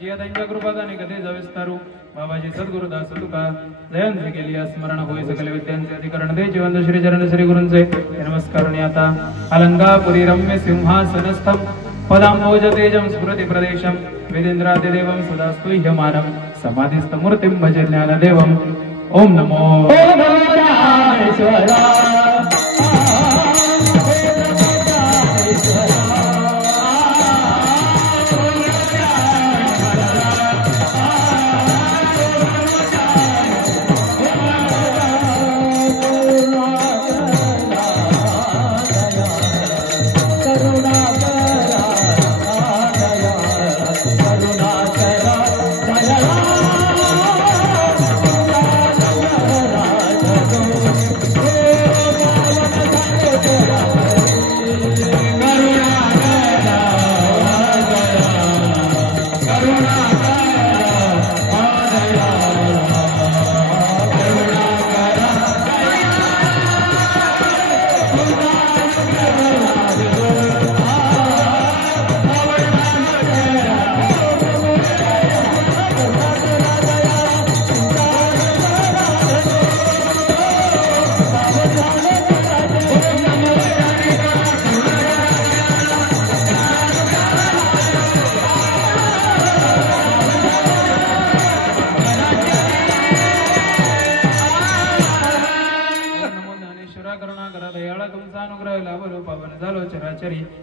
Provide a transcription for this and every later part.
जिया त्यांच्या कृपादाने कधी जविस्तारू बाबाजी सद्गुरुदास तुका जयंती केली स्मरण होई सकल विद्यांचे अधिकरण दे जिवंत श्री चरण श्री गुरूंचे नमस्कार. आता अलंकापुरी रम्य सिंहासनस्थम पदांबोज तेजं स्मृति प्रदेशं वेदेन्द्रादिदेवं सदा स्तुह्यमानं समाधिस्थ मूर्तिं भजे ज्ञानदेवं. ओम नमो ज्ञानेश्वरा.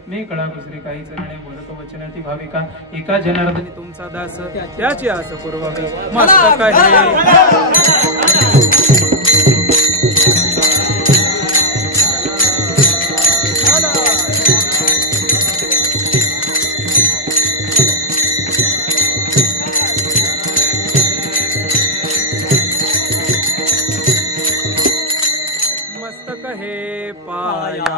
मी कळा दुसरी काहीच नाही बोलतो वचनाती भाविका एका जनार्दनी तुमचा दास त्याची आस पुरवावी मस्तक मस्तक हे पाया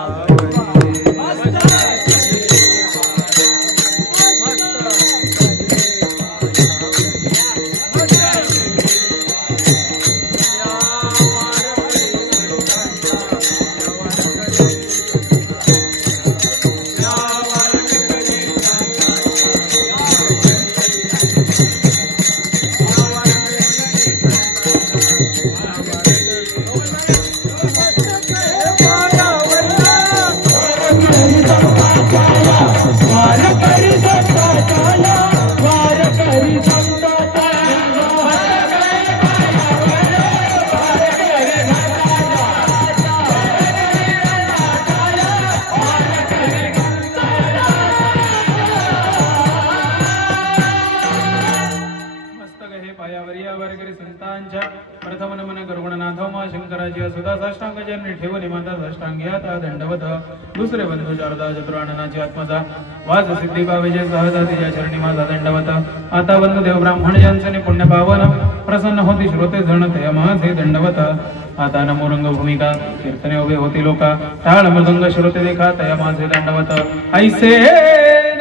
प्रथम नमन गरुगणनाथमा शंकराजी सुधा साष्टांग जन्मी ठेवली माता साष्टांग्याता दंडवत दुसरे बंधू शारदा चतुराननाची आत्मजा वाज सिद्धी विजय सहजा तिच्या चरणी माझा दंडवत. आता बंधू देव ब्राह्मण यांचे पुण्य पावन प्रसन्न होती श्रोते जण ते माझे दंडवत. आता नमो रंग भूमिका कीर्तने उभे होती लोका टाळ मृदंग श्रोते देखा तया माझे दंडवत. ऐसे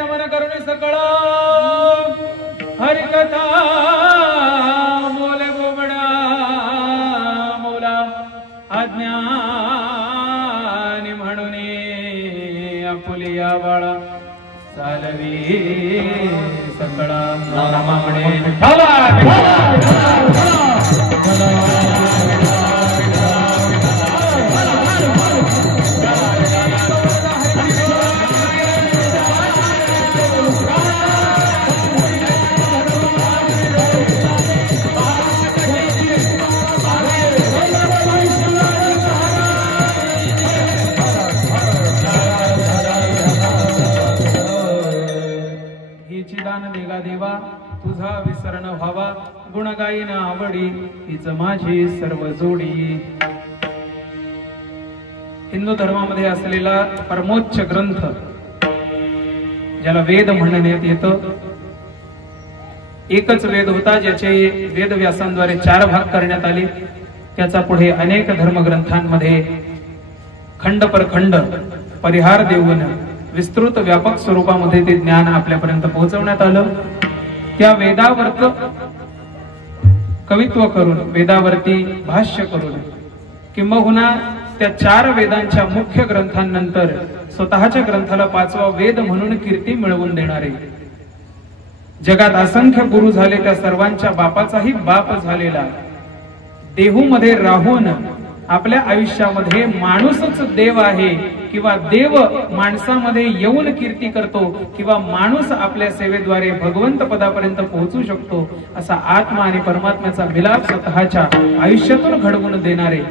नमन करुणी सकळ हरिकथा अज्ञानी म्हणून आपुलिया बाळा चालवी सकळा नामामुळे देवा तुझा विसरण व्हावा गुण गायीन आवडी हीच माझी सर्व जोडी. हिंदू धर्मामध्ये असलेला परमोच्च ग्रंथ ज्याला वेद म्हणण्यात येतं. एकच वेद होता ज्याचे वेदव्यासांद्वारे 4 भाग करण्यात आले. त्याचा पुढे अनेक धर्मग्रंथांमध्ये खंड परखंड परिहार देऊन विस्तृत व्यापक स्वरूपामध्ये ते ज्ञान आपल्यापर्यंत पोहोचवण्यात आलं. त्या वेदावरती कवित्व करून वेदावरती भाष्य करून किंबहुना त्या 4 वेदांच्या मुख्य ग्रंथांनंतर स्वतःच्या ग्रंथाला 5वा वेद म्हणून कीर्ती मिळवून देणारे जगात असंख्य गुरु झाले, त्या सर्वांच्या बापाचाही बाप झालेला, देहूमध्ये राहून आपल्या आयुष्यामध्ये माणूसच देव आहे किंवा देव माणसामध्ये येऊन कीर्ती करतो किंवा माणूस आपल्या सेवेद्वारे भगवंत पदापर्यंत पोहोचू शकतो, असा आत्मा आणि परमात्म्याचा मिलाप स्वतःच्या आयुष्यातून घडवून देणारे,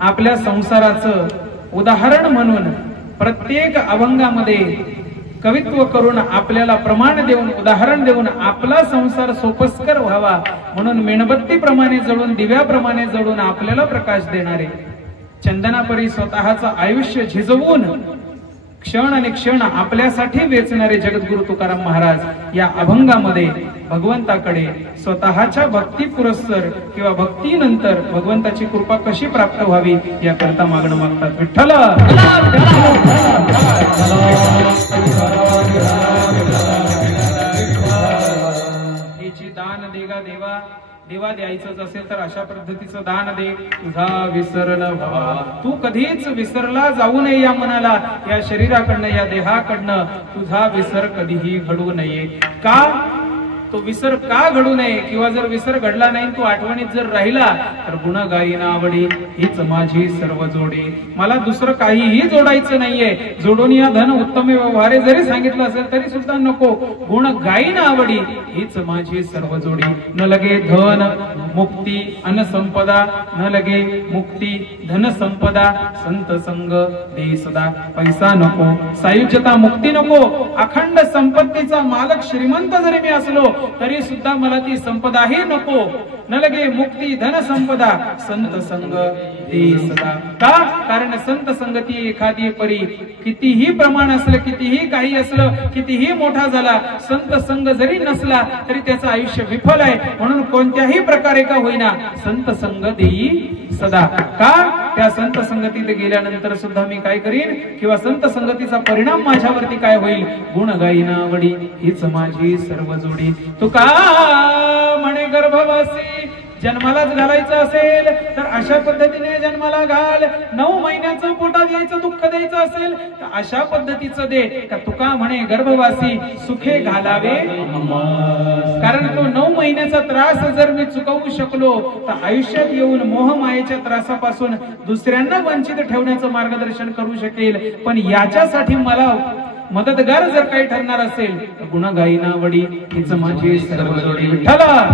आपल्या संसाराचं उदाहरण म्हणून प्रत्येक अभंगामध्ये कवित्व करून आपल्याला प्रमाण देऊन उदाहरण देऊन आपला संसार सोपस्कर व्हावा म्हणून मेणबत्तीप्रमाणे जळून दिव्याप्रमाणे जळून आपल्याला प्रकाश देणारे, चंदनापरी स्वतःचं आयुष्य झिजवून क्षण आणि क्षण आपल्यासाठी वेचणारे जगद्गुरु तुकाराम महाराज या अभंगामध्ये भगवंताकडे स्वतःच्या भक्ती पुरस्सर किंवा भक्तीनंतर भगवंताची कृपा कशी प्राप्त व्हावी याकरता मागणं मागतात. विठ्ठल हिची दान देगा देवा, देवा द्यायचंच असेल तर अशा पद्धतीचं दान दे. तुझा विसर न व्हावा, तू कधीच विसरला जाऊ नये या मनाला, या शरीराकडनं या देहाकडनं तुझा विसर कधीही घडू नये. का तो विसर का घडू नये किंवा जर विसर घडला नाही तो आठवणीत जर राहिला तर गुण गायीना आवडी हीच माझी सर्व जोडी. मला दुसरं काहीही जोडायचं नाहीये. जोडून या धन उत्तम व्यवहारे जरी सांगितलं असेल तरी सुद्धा नको. गुण गायीना आवडी हीच माझी सर्व जोडी. न लगे धन मुक्ती अन संपदा, न लगे मुक्ती धन संपदा, संत संग दे सदा. पैसा नको, सायुज्यता मुक्ती नको, अखंड संपत्तीचा मालक श्रीमंत जरी मी असलो तरी सुद्धा मला ती संपदाही नको. न लगे मुक्ती धन संपदा, संत संग दे सदा. का? कारण संत संगती एखादी परी कितीही प्रमाण असलं, कितीही काही असलं, कितीही मोठा झाला, संत संग जरी नसला तरी त्याचं आयुष्य विफल आहे. म्हणून कोणत्याही प्रकारे का होईना संत संग देई सदा. का? त्या संत संगतीत गेल्यानंतर सुद्धा मी काय करीन किंवा संत संगतीचा परिणाम माझ्यावरती काय होईल. गुण गायीना आवडी हीच माझी सर्व जोडी. तुका म्हणे गर्भवासी जन्मालाच घालायचं असेल तर अशा पद्धतीने जन्माला घाल. 9 महिन्याचं पोटात यायचं दुःख द्यायचं असेल तर अशा पद्धतीचं दे. का तुका म्हणे गर्भवासी सुखे घालावे, कारण तो 9 महिन्याचा त्रास जर मी चुकवू शकलो तर आयुष्यात येऊन मोहमायेच्या त्रासापासून दुसऱ्यांना वंचित ठेवण्याचं मार्गदर्शन करू शकेल. पण याच्यासाठी मला मदतगार जर काही ठरणार असेल तर गुण गायीना आवडी हीच माझी सर्व जोडी. विठ्ठला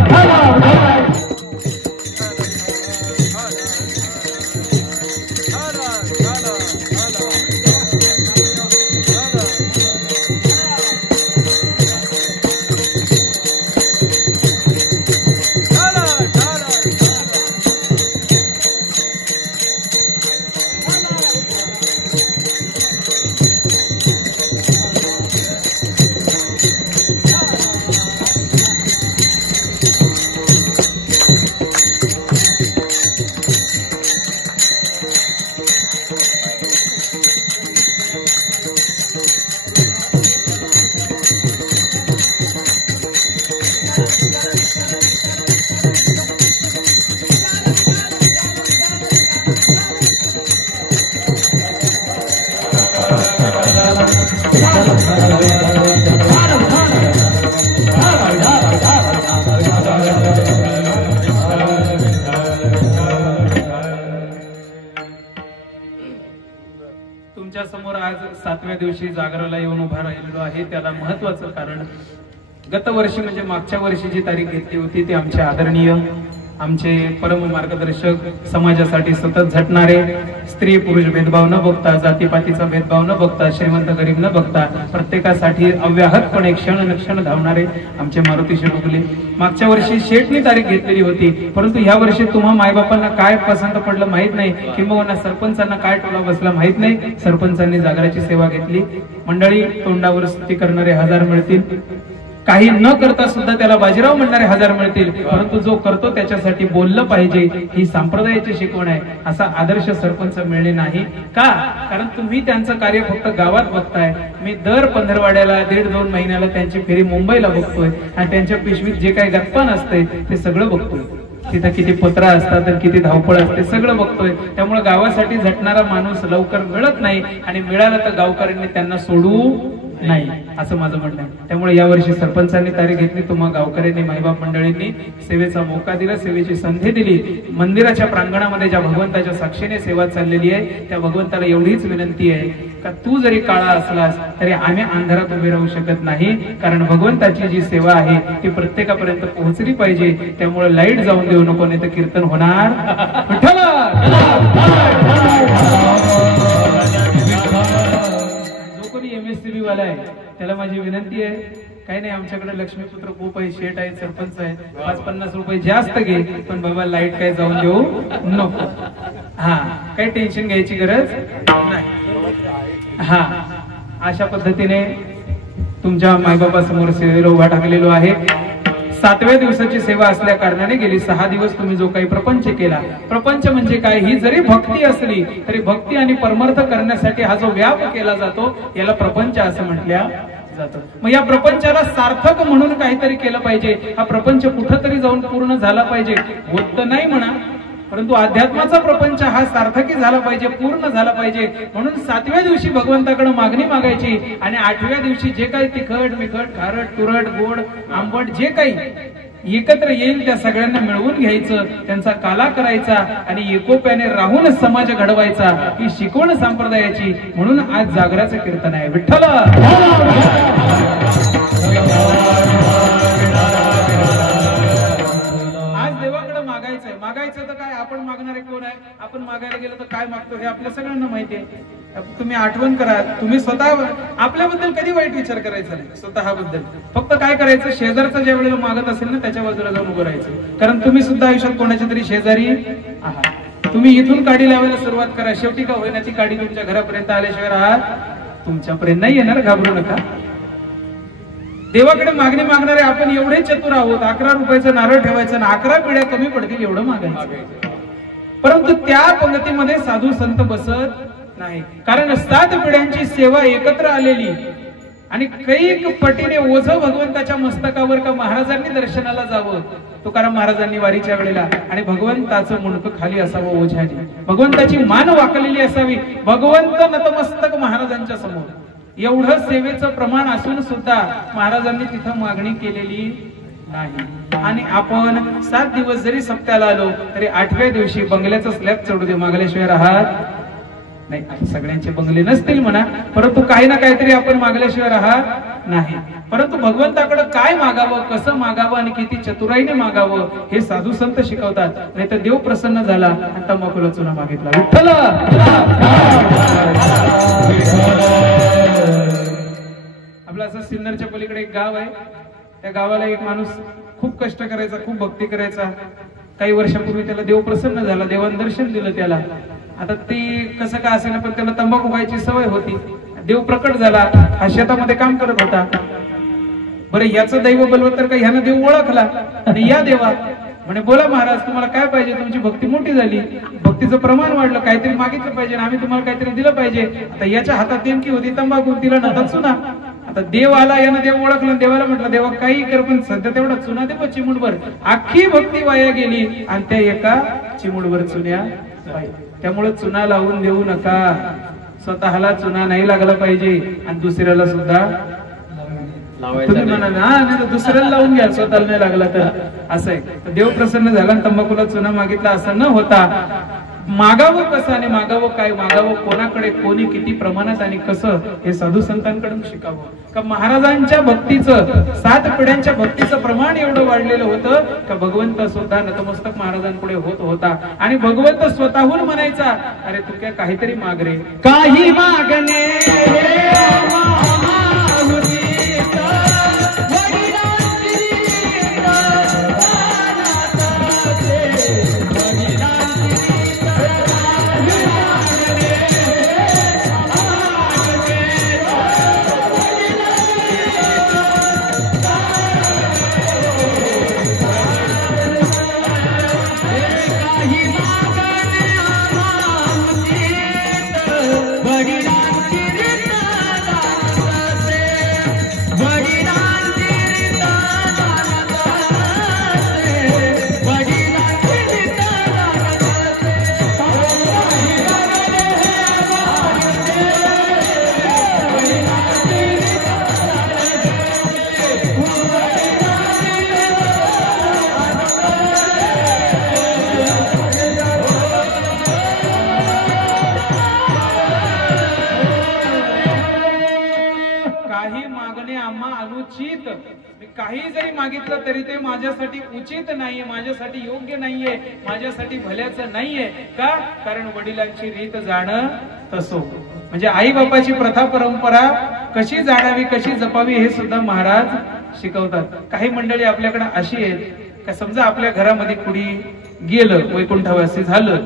तुमच्या समोर आज 7व्या दिवशी जागराला येऊन उभा राहिलेलो आहे. त्याला महत्वाचं कारण गत वर्षी म्हणजे मागच्या वर्षी जी तारीख घेतली होती ती आमचे आदरणीय आमचे परम मार्गदर्शक, समाजासाठी सतत झटणारे, स्त्री पुरुष भेदभाव न बघता, जातीपातीचा भेदभाव न बघता, श्रीमंत गरीब न बघता प्रत्येकासाठी अव्याहतपणे क्षण क्षण धावणारे आमचे मारुती शेठ उगले. मागच्या वर्षी शेठनी तारीख घेतलेली होती, परंतु ह्या वर्षी तुम्हा मायबापांना काय पसंत पडलं माहित नाही, किंबहुना सरपंचांना काय टोला बसला माहित नाही. सरपंचांनी जागराची सेवा घेतली. मंडळी तोंडावर स्तुती करणारे 1000 मिळतील, काही न करता सुद्धा त्याला बाजीराव म्हणणारे 1000 मिळतील, परंतु जो करतो त्याच्यासाठी बोललं पाहिजे ही संप्रदायाची शिकवण आहे. असा आदर्श सरपंच मिळणे नाही. का? कारण तुम्ही त्यांचं कार्य फक्त गावात बघताय. मी दर पंधरवाड्याला 1.5-2 महिन्याला त्यांची फेरी मुंबईला बघतोय आणि त्यांच्या पिशवीत जे काही गप्पा असते ते सगळं बघतोय. तिथं किती पत्र असतात तर किती धावपळ असते सगळं बघतोय. त्यामुळे गावासाठी झटणारा माणूस लवकर मिळत नाही आणि मिळाला तर गावकऱ्यांनी त्यांना सोडू नाही असं माझं म्हणणं आहे. त्यामुळे यावर्षी सरपंचांनी तारीख घेतली, तुम्हा गावकऱ्यांनी माईबाप मंडळींनी सेवेचा मौका दिला, सेवेची संधी दिली. मंदिराच्या प्रांगणामध्ये ज्या भगवंताच्या साक्षीने सेवा चाललेली आहे त्या भगवंताला एवढीच विनंती आहे का तू जरी काळा असलास तरी आम्ही अंधारात उभे राहू शकत नाही, कारण भगवंताची जी सेवा आहे ती प्रत्येकापर्यंत पोहोचली पाहिजे. त्यामुळे लाईट जाऊन देऊ नको, नाही तर कीर्तन होणार. जो कोणी MSCB वाला आहे त्याला माझी विनंती आहे, काही नाही आमच्याकडे लक्ष्मीपुत्र खूप आहे, शेठ आहे, सरपंच आहे, 5-50 रुपये जास्त घे, पण बाबा लाईट काय जाऊन देऊ नको. हा, काही टेन्शन घ्यायची गरज नाही. हा, अशा पद्धतीने तुमच्या मायबापासमोर सेवेला उभा टाकलेलो आहे. 7व्या दिवसाची सेवा असल्या कारणाने गेली 6 दिवस तुम्ही जो काही प्रपंच केला, प्रपंच म्हणजे काय, ही जरी भक्ती असली तरी भक्ती आणि परमार्थ करण्यासाठी हा जो व्याप केला जातो याला प्रपंच असं म्हटल्या जातं. मग या प्रपंचाला सार्थक म्हणून काहीतरी केलं पाहिजे. हा प्रपंच कुठंतरी जाऊन पूर्ण झाला पाहिजे, होत नाही म्हणा, परंतु अध्यात्माचा प्रपंच हा सार्थकी झाला पाहिजे, पूर्ण झाला पाहिजे. म्हणून 7व्या दिवशी भगवंताकडे मागणी मागायची आणि 8व्या दिवशी जे काही तिखट मिखट खारट तुरट गोड आंबट जे काही एकत्र येईल त्या सगळ्यांना मिळवून घ्यायचं, त्यांचा काला करायचा आणि एकोप्याने राहून समाज घडवायचा, ही शिकवण संप्रदायाची. म्हणून आज जागराचं कीर्तन आहे. विठ्ठल मागायचं तर काय, आपण मागणारे कोण आहे, आपण मागायला गेलो तर काय मागतो हे आपल्या सगळ्यांना माहिती आहे. तुम्ही आठवण करा, तुम्ही स्वतः आपल्याबद्दल कधी वाईट विचार करायचा नाही, स्वतःबद्दल फक्त काय करायचं, शेजारचा ज्या वेळेला मागत असेल ना त्याच्या बाजूला जाऊन उभं राहायचं, कारण तुम्ही सुद्धा आयुष्यात कोणाच्या तरी शेजारी आहात. तुम्ही इथून काडी लावायला सुरुवात करा, शेवटी का होईना ती काडी तुमच्या घरापर्यंत आल्याशिवाय राहत तुमच्यापर्यंत नाही येणार, घाबरू नका. देवाकडे मागणी मागणारे आपण एवढे चतुर आहोत, 11 रुपयाचं नारळ ठेवायचं आणि 11 पिढ्या कमी पडतील एवढं मागायचं. परंतु त्या पंगतीमध्ये साधू संत बसत नाही, कारण 7 पिढ्यांची सेवा एकत्र आलेली आणि कैक पटीने ओझ भगवंताच्या मस्तकावर का महाराजांनी दर्शनाला जावं. तुकाराम महाराजांनी वारीच्या वेळेला आणि भगवंताचं मुंडकं खाली असावं ओझ्याने, भगवंताची मान वाकलेली असावी, भगवंत नतमस्तक महाराजांच्या समोर. एवढं सेवेचं प्रमाण असून सुद्धा महाराजांनी तिथं मागणी केलेली नाही. आणि आपण 7 दिवस जरी सप्त्याला आलो तरी 8व्या दिवशी बंगल्याचं स्लॅब चढू दे मागल्याशिवाय राहत नाही. सगळ्यांचे बंगले नसतील म्हणा, परंतु काही ना काहीतरी आपण मागल्याशिवाय राहत नाही. परंतु भगवंताकडे काय मागावं, कसं मागावं आणि किती चतुराईने मागावं हे साधू संत शिकवतात. नाही तर देव प्रसन्न झाला आणि तंबाखूला चुना मागितला. विठ्ठल आपलं असं सिन्नरच्या पलीकडे एक गाव आहे, त्या गावाला एक माणूस खूप कष्ट करायचा, खूप भक्ती करायचा. काही वर्षापूर्वी त्याला देव प्रसन्न झाला, देवाने दर्शन दिलं त्याला. आता ते कसं का असेल पण त्याला तंबाखू खायची सवय होती. देव प्रकट झाला, हा शेतामध्ये काम करत होता. बरं याचं दैव बलवत्तर का ह्यानं देव ओळखला आणि या देवा म्हणे बोला महाराज तुम्हाला काय पाहिजे, तुमची भक्ती मोठी झाली, भक्तीचं प्रमाण वाढलं, काहीतरी मागितलं पाहिजे, आम्ही तुम्हाला काहीतरी दिलं पाहिजे. आता याच्या हातात नेमकी होती तंबाखू, तिला नातात चुना. आता देव आला, यानं देव ओळखलं, देवाला म्हटलं देवा काही कर पण सध्या तेवढा चुना दे. चिमूटभर अख्खी भक्ती वाया गेली आणि त्या एका चिमूटभर चुन्या. त्यामुळे चुना लावून देऊ नका, स्वतःला चुना नाही लागला पाहिजे आणि दुसऱ्याला सुद्धा तुम्ही म्हणा ना, नाही तर दुसऱ्याला लावून घ्या, स्वतःला नाही लागला तर. असं आहे. देव प्रसन्न झाला आणि तंबाखूला चुना मागितला असं न होता मागावं कसं आणि मागावं काय, मागावं कोणाकडे, कोणी किती प्रमाणात आणि कसं हे साधू संतांकडून शिकावं. का महाराजांच्या भक्तीचं 7 पिढ्यांच्या भक्तीचं प्रमाण एवढं वाढलेलं होतं का भगवंत सुद्धा नतमस्तक महाराजांपुढे होत होता आणि भगवंत स्वतःहून म्हणायचा अरे तू काय काहीतरी माग रे, काही मागणे अनुचित. मी काही जरी मागितलं तरी ते माझ्यासाठी उचित नाहीये, माझ्यासाठी योग्य नाहीये, माझ्यासाठी भल्याचं नाहीये. का? कारण वडिलांची रीत जाणं तसो, म्हणजे आई बापाची प्रथा परंपरा कशी जाणावी, कशी जपावी हे सुद्धा महाराज शिकवतात. काही मंडळी आपल्याकडे अशी आहेत का, समजा आपल्या घरामध्ये कुणी गेलं, वैकुंठवासी झालं,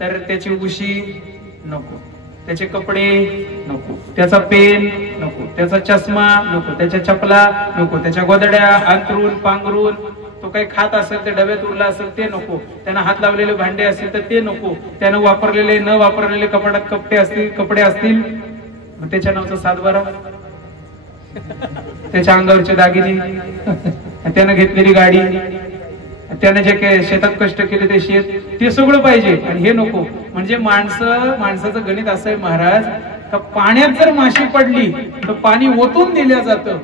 तर त्याची उशी नको, त्याचे कपडे नको, त्याचा पेन नको, त्याचा चष्मा नको, त्याच्या चपला नको, त्याच्या गोदड्या अंथरून पांघरून, तो काही खात असेल ते डब्यात उरला असेल ते नको, त्यानं हात लावलेले भांडे असतील तर ते नको, त्यानं वापरलेले न वापरलेले कपाटात कपडे असतील मग त्याच्या नावचा 7-12, त्याच्या अंगावरचे दागिने, त्यानं घेतलेली गाडी, त्याने जे काही शेतात कष्ट केले ते शेत, ते सगळं पाहिजे आणि हे नको. म्हणजे माणसाचं गणित असं आहे महाराज का पाण्यात जर माशी पडली तर पाणी ओतून दिलं जातं.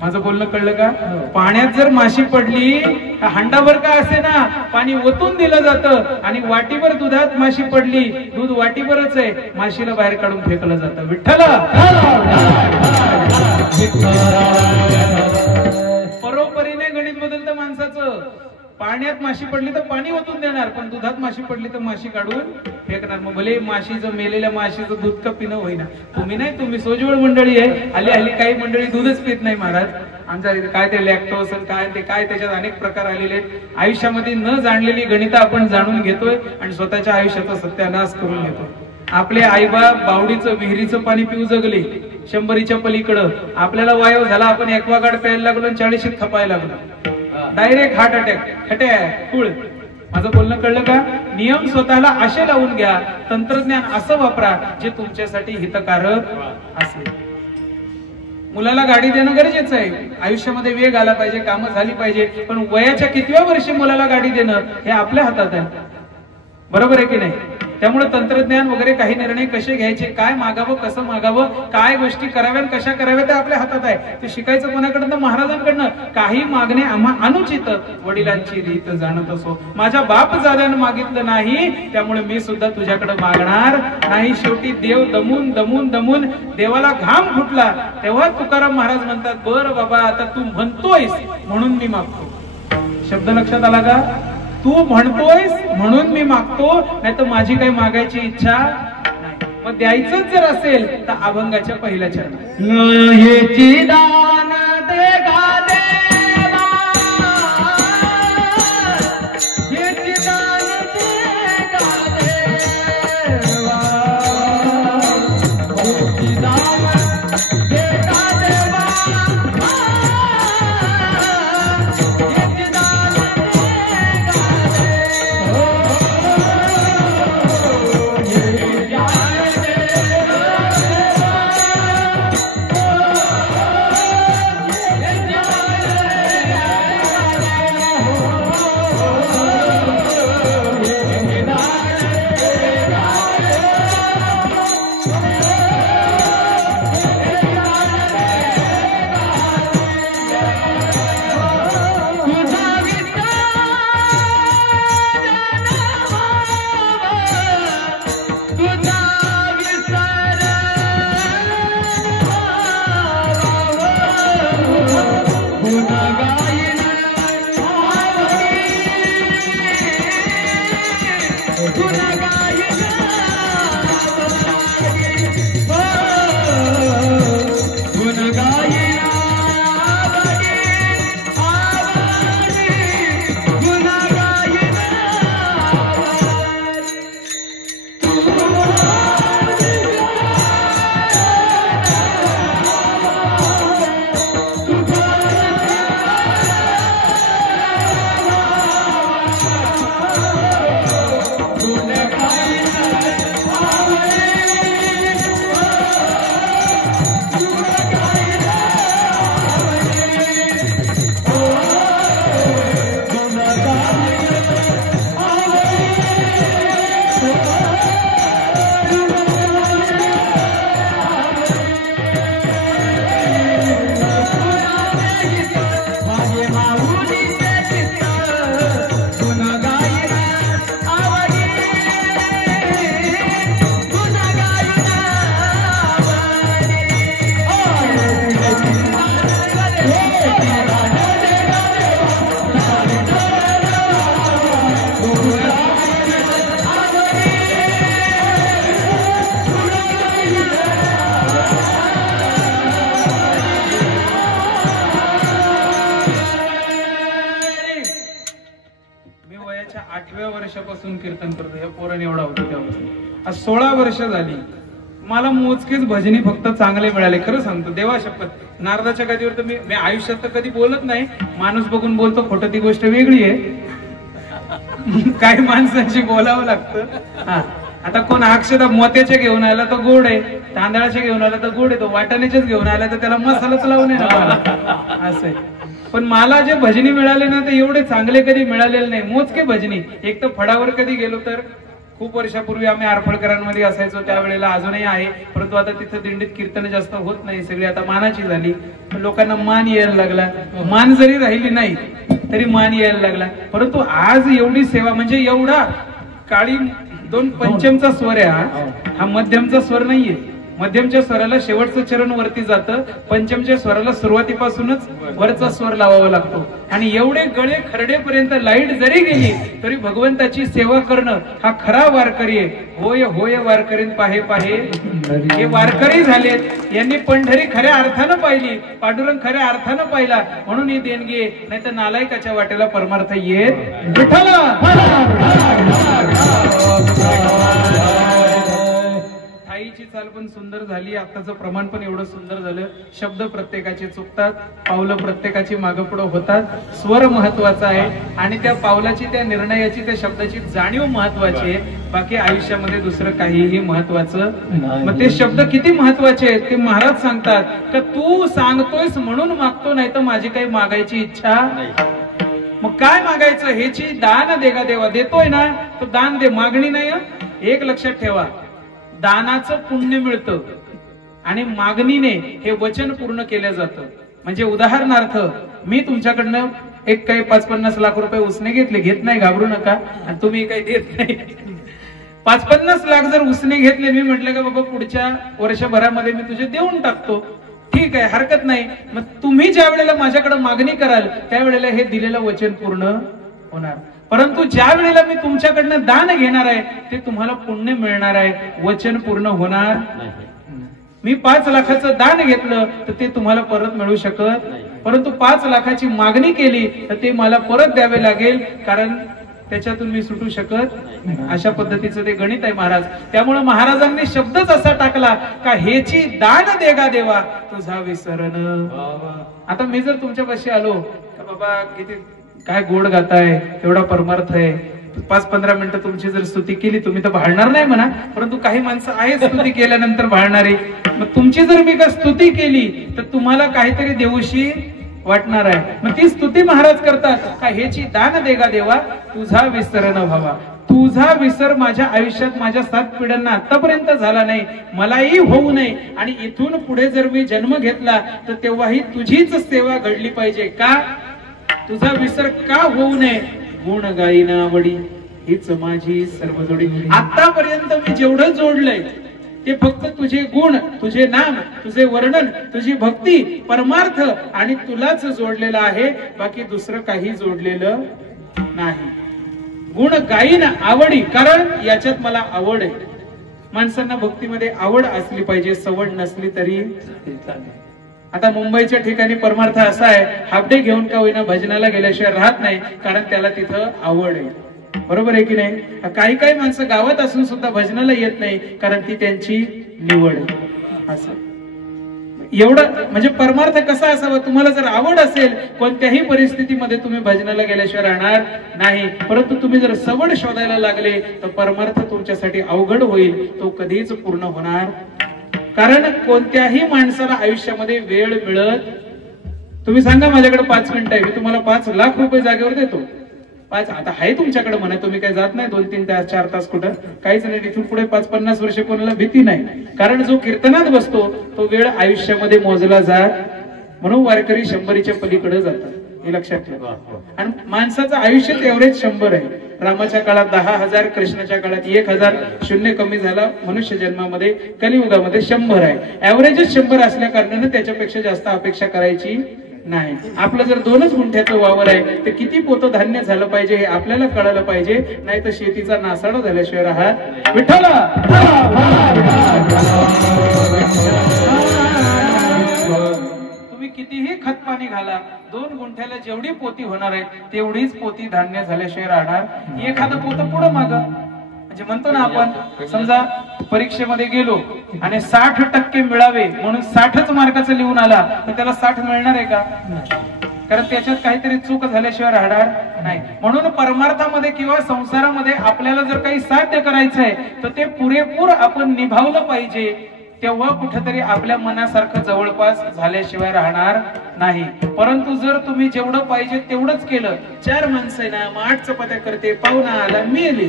माझं बोलणं कळलं का? पाण्यात जर माशी पडली हंडाभर का असे ना पाणी ओतून दिलं जातं, आणि वाटीभर दुधात माशी पडली, दूध वाटीभरच आहे, माशीला बाहेर काढून फेकलं जातं. विठ्ठल परोपरीने गणित बदलतं माणसाचं. पाण्यात माशी पडली तर पाणी ओतून देणार, पण दुधात माशी पडली तर माशी काढून फेकणार. मग भले माशीचं, मेलेल्या माशीचं दूध का पिणं होईना. तुम्ही नाही, तुम्ही सोजवळ मंडळी आहे. हल्ली काही मंडळी दूधच पित नाही महाराज. आमच्या काय ते लॅक्टोस काय ते काय, त्याच्यात अनेक प्रकार आलेले आहेत. आयुष्यामध्ये न जाणलेली गणितं आपण जाणून घेतोय आणि स्वतःच्या आयुष्याचा सत्यानाश करून घेतोय. आपले आईबाप बावडीचं विहिरीचं पाणी पिऊ जगले 100च्या पलीकडं. आपल्याला वायू झाला, आपण एक्वागार्ड प्यायला लागलो आणि 40शीत खपायला लागलो, डायरेक्ट हार्ट अटॅक कुळ. माझं बोलणं कळलं का? नियम स्वतःला असे लावून घ्या, तंत्रज्ञान असं वापरा जे तुमच्यासाठी हितकारक असेल. मुलाला गाडी देणं गरजेचं आहे, आयुष्यामध्ये वेग आला पाहिजे, कामं झाली पाहिजे, पण वयाच्या कितव्या वर्षी मुलाला गाडी देणं हे आपल्या हातात आहे. बरोबर आहे की नाही? त्यामुळे तंत्रज्ञान वगैरे काही निर्णय कसे घ्यायचे, काय मागावं, कसं मागावं, काय गोष्टी कराव्या कशा कराव्या ते आपल्या हातात आहे. ते शिकायचं कोणाकडनं? महाराजांकडनं. काही मागणे आम्हा अनुचित, वडिलांची रीत जाणत असो. माझ्या बाप दादानं मागितलं नाही, त्यामुळे मी सुद्धा तुझ्याकडे मागणार नाही. शेवटी देव दमून दमून दमून देवाला घाम फुटला, तेव्हा तुकाराम महाराज म्हणतात, बरं बाबा आता तू म्हणतोयस म्हणून मी मागतो. शब्द लक्षात आला का? तू म्हणतोयस म्हणून मी मागतो, नाही तर माझी काही मागायची इच्छा नाही. मग द्यायचंच जर असेल तर अभंगाच्या पहिल्या चरणात दान दे गा देवा, हेची दान दे गा देवा, हेची दान दे गा देवा, हेची दान वर्षापासून कीर्तन करतो. या पोराने एवढा होतो तेव्हा. आज 16 वर्ष झाली. मला मोजकेच भजनी फक्त चांगले मिळाले. खरं सांगतो देवा शपथ. नारदाच्या गादीवर तर मी आयुष्यात तर कधी बोलत नाही. माणूस बघून बोलतो, खोटं ती गोष्ट वेगळी आहे. काही माणसांशी बोलावं लागतं. हा, आता कोण अक्षता मोत्याचे घेऊन आला तर गोड आहे, तांदळाचे घेऊन आला तर गोड आहे, तो वाटाण्याचेच घेऊन आला तर त्याला मसालाच लावून असं आहे. पण मला जे भजनी मिळाले ना ते एवढे चांगले कधी मिळालेले नाही. मोजके भजनी. एक तर फडावर कधी गेलो तर खूप वर्षापूर्वी आम्ही आरफळकरांमध्ये असायचो, त्यावेळेला अजूनही आहे, परंतु आता तिथं दिंडीत कीर्तन जास्त होत नाही. सगळी आता मानाची झाली. लोकांना मान यायला लागला. मान जरी राहिली नाही तरी मान यायला लागला. परंतु आज एवढी सेवा म्हणजे एवढा काळी 2 पंचमचा स्वर आहे. हा मध्यमचा स्वर नाहीये. मध्यमच्या स्वराला शेवटचं चरण वरती जातं, पंचमच्या स्वराला सुरुवातीपासूनच वरचा स्वर लावावा लागतो. आणि एवढे गळे खरडेपर्यंत लाईट जरी गेली तरी भगवंताची सेवा करणं हा खरा वारकरी आहे. होय होय वारकरीन पाहे पाहे. हे वारकरी झालेत. यांनी पंढरी खऱ्या अर्थानं पाहिली, पांडुरंग खऱ्या अर्थानं पाहिला, म्हणून ही देणगी आहे. नाही तर नालायकाच्या वाटेला परमार्थ येत विठ्ठला. थाईची चाल पण सुंदर झाली. आताचं प्रमाण पण एवढं सुंदर झालं. शब्द प्रत्येकाचे चुकतात, पावलं प्रत्येकाची मागं पुढं होतात. स्वर महत्वाचा आहे आणि त्या पावलाची, त्या निर्णयाची, त्या शब्दाची जाणीव महत्वाची आहे. बाकी आयुष्यामध्ये दुसरं काहीही महत्वाचं. मग ते शब्द किती महत्वाचे आहेत ते महाराज सांगतात का तू सांगतोयस म्हणून मागतो, नाही तर माझी काही मागायची इच्छा. मग काय मागायचं? हेची दान देगा देवा. देतोय ना तो दान दे, मागणी नाही. एक लक्षात ठेवा, दानाचं पुण्य मिळतं आणि मागणीने हे वचन पूर्ण केलं जातं. म्हणजे उदाहरणार्थ मी तुमच्याकडनं एक काही 5-50 लाख रुपये उसने घेतले, घेत नाही, घाबरू नका, आणि तुम्ही काही देत नाही. 5-50 लाख जर उसने घेतले, मी म्हटलं का बाबा पुढच्या वर्षभरामध्ये मी तुझे देऊन टाकतो, ठीक आहे, हरकत नाही. मग तुम्ही ज्या वेळेला माझ्याकडे मागणी कराल त्यावेळेला हे दिलेलं वचन पूर्ण होणार. परंतु ज्या वेळेला मी तुमच्याकडनं दान घेणार आहे ते तुम्हाला पुण्य मिळणार आहे, वचन पूर्ण होणार नाही. मी 5 लाखाचं दान घेतलं तर ते तुम्हाला परत मिळू शकत, परंतु 5 लाखाची मागणी केली तर ते मला परत द्यावे लागेल, कारण त्याच्यातून मी सुटू शकत. अशा पद्धतीचं ते गणित आहे महाराज. त्यामुळे महाराजांनी शब्दच असा टाकला का हेची दान देगा देवा तुझा विसरण. आता मी जर तुमच्यापाशी आलो का बाबा किती काय गोड गाताय, एवढा परमार्थ आहे, 5-15 मिनिटं तुमची जर स्तुती केली, तुम्ही तर भाळणार नाही म्हणा, परंतु काही माणसं आहेत स्तुती केल्यानंतर भाळणारे. मग तुमची जर मी का स्तुती केली तर तुम्हाला काहीतरी देऊशी वाटणार आहे. मग ती स्तुती महाराज करतात का हेची दान देगा देवा तुझा विसर न व्हावा. तुझा विसर माझ्या आयुष्यात माझ्या 7 पिढ्यांना आतापर्यंत झाला नाही, मलाही होऊ नये. आणि इथून पुढे जर मी जन्म घेतला तर तेव्हाही तुझीच सेवा घडली पाहिजे. का? तुझा विसर का होऊ नये. गुण गाईना आवडी हीच माझी सर्व जोडी. आतापर्यंत मी जेवढं जोडलंय ते फक्त तुझे गुण, तुझे नाम, तुझे वर्णन, तुझी भक्ती, परमार्थ आणि तुलाच जोडलेलं आहे, बाकी दुसरं काही जोडलेलं नाही. गुण गाईन आवडी, कारण याच्यात मला आवड आहे. माणसांना भक्तीमध्ये आवड असली पाहिजे, सवड नसली तरी चालेल. आता मुंबईच्या ठिकाणी परमार्थ असा आहे, हाफ डे घेऊन का होईना भजनाला गेल्याशिवाय राहत नाही, कारण त्याला तिथं आवड आहे. बरोबर आहे की नाही? काही काही माणसं गावात असून सुद्धा भजनाला येत नाही, कारण ती त्यांची निवड आहे. असं एवढं म्हणजे परमार्थ कसा असावा. तुम्हाला जर आवड असेल कोणत्याही परिस्थितीमध्ये तुम्ही भजनाला गेल्याशिवाय राहणार नाही, परंतु तुम्ही जर सवड शोधायला लागले तर परमार्थ तुमच्यासाठी अवघड होईल, तो कधीच पूर्ण होणार. कारण कोणत्याही माणसाला आयुष्यामध्ये वेळ मिळत. तुम्ही सांगा माझ्याकडे 5 मिनिटं आहे, मी तुम्हाला 5 लाख रुपये जागेवर देतो. 5 आता आहे तुमच्याकडे म्हणा, तुम्ही काही जात नाही 2-3 तास 4 तास कुठं, काहीच नाही. तिथून पुढे 5-50 वर्ष कोणाला भीती नाही, कारण जो कीर्तनात बसतो तो वेळ आयुष्यामध्ये मोजला जात. म्हणून वारकरी 100च्या पलीकडे जातात, हे लक्षात ठेवा. आणि माणसाचं आयुष्य एव्हरेज 100 आहे. रामाच्या काळात 10,000, कृष्णाच्या काळात 1,000, शून्य कमी झाला. मनुष्य जन्मामध्ये कलियुगामध्ये 100 आहे. ऍव्हरेजच 100 असल्या कारणाने त्याच्यापेक्षा जास्त अपेक्षा करायची नाही. आपलं जर 2च गुंठ्याचं वावर आहे तर किती पोतं धान्य झालं पाहिजे हे आपल्याला कळायला पाहिजे, नाही तर शेतीचा नासाडा झाल्याशिवाय राहत. विठ्ठला तुम्ही कितीही खत पाणी घाला, 2 गुंठ्याला जेवढी पोती होणार आहे तेवढीच पोती धान्य झाल्याशिवाय राहणार. एखादं पोतं पुढं माग, म्हणजे म्हणतो ना आपण, समजा परीक्षेमध्ये गेलो आणि 60% मिळावे म्हणून 60च मार्काचं लिहून आला तर त्याला 60 मिळणार आहे का? कारण त्याच्यात काहीतरी चूक झाल्याशिवाय राहणार नाही. म्हणून परमार्थामध्ये किंवा संसारामध्ये आपल्याला जर काही साध्य करायचं आहे तर ते पुरेपूर आपण निभावलं पाहिजे, तेव्हा कुठेतरी आपल्या मनासारखं जवळपास झाल्याशिवाय राहणार नाही. परंतु जर तुम्ही जेवढं पाहिजे तेवढंच केलं, 4 माणसं आहे ना, मग 8 चपात्या करते, पाहुणा आला, मी आली.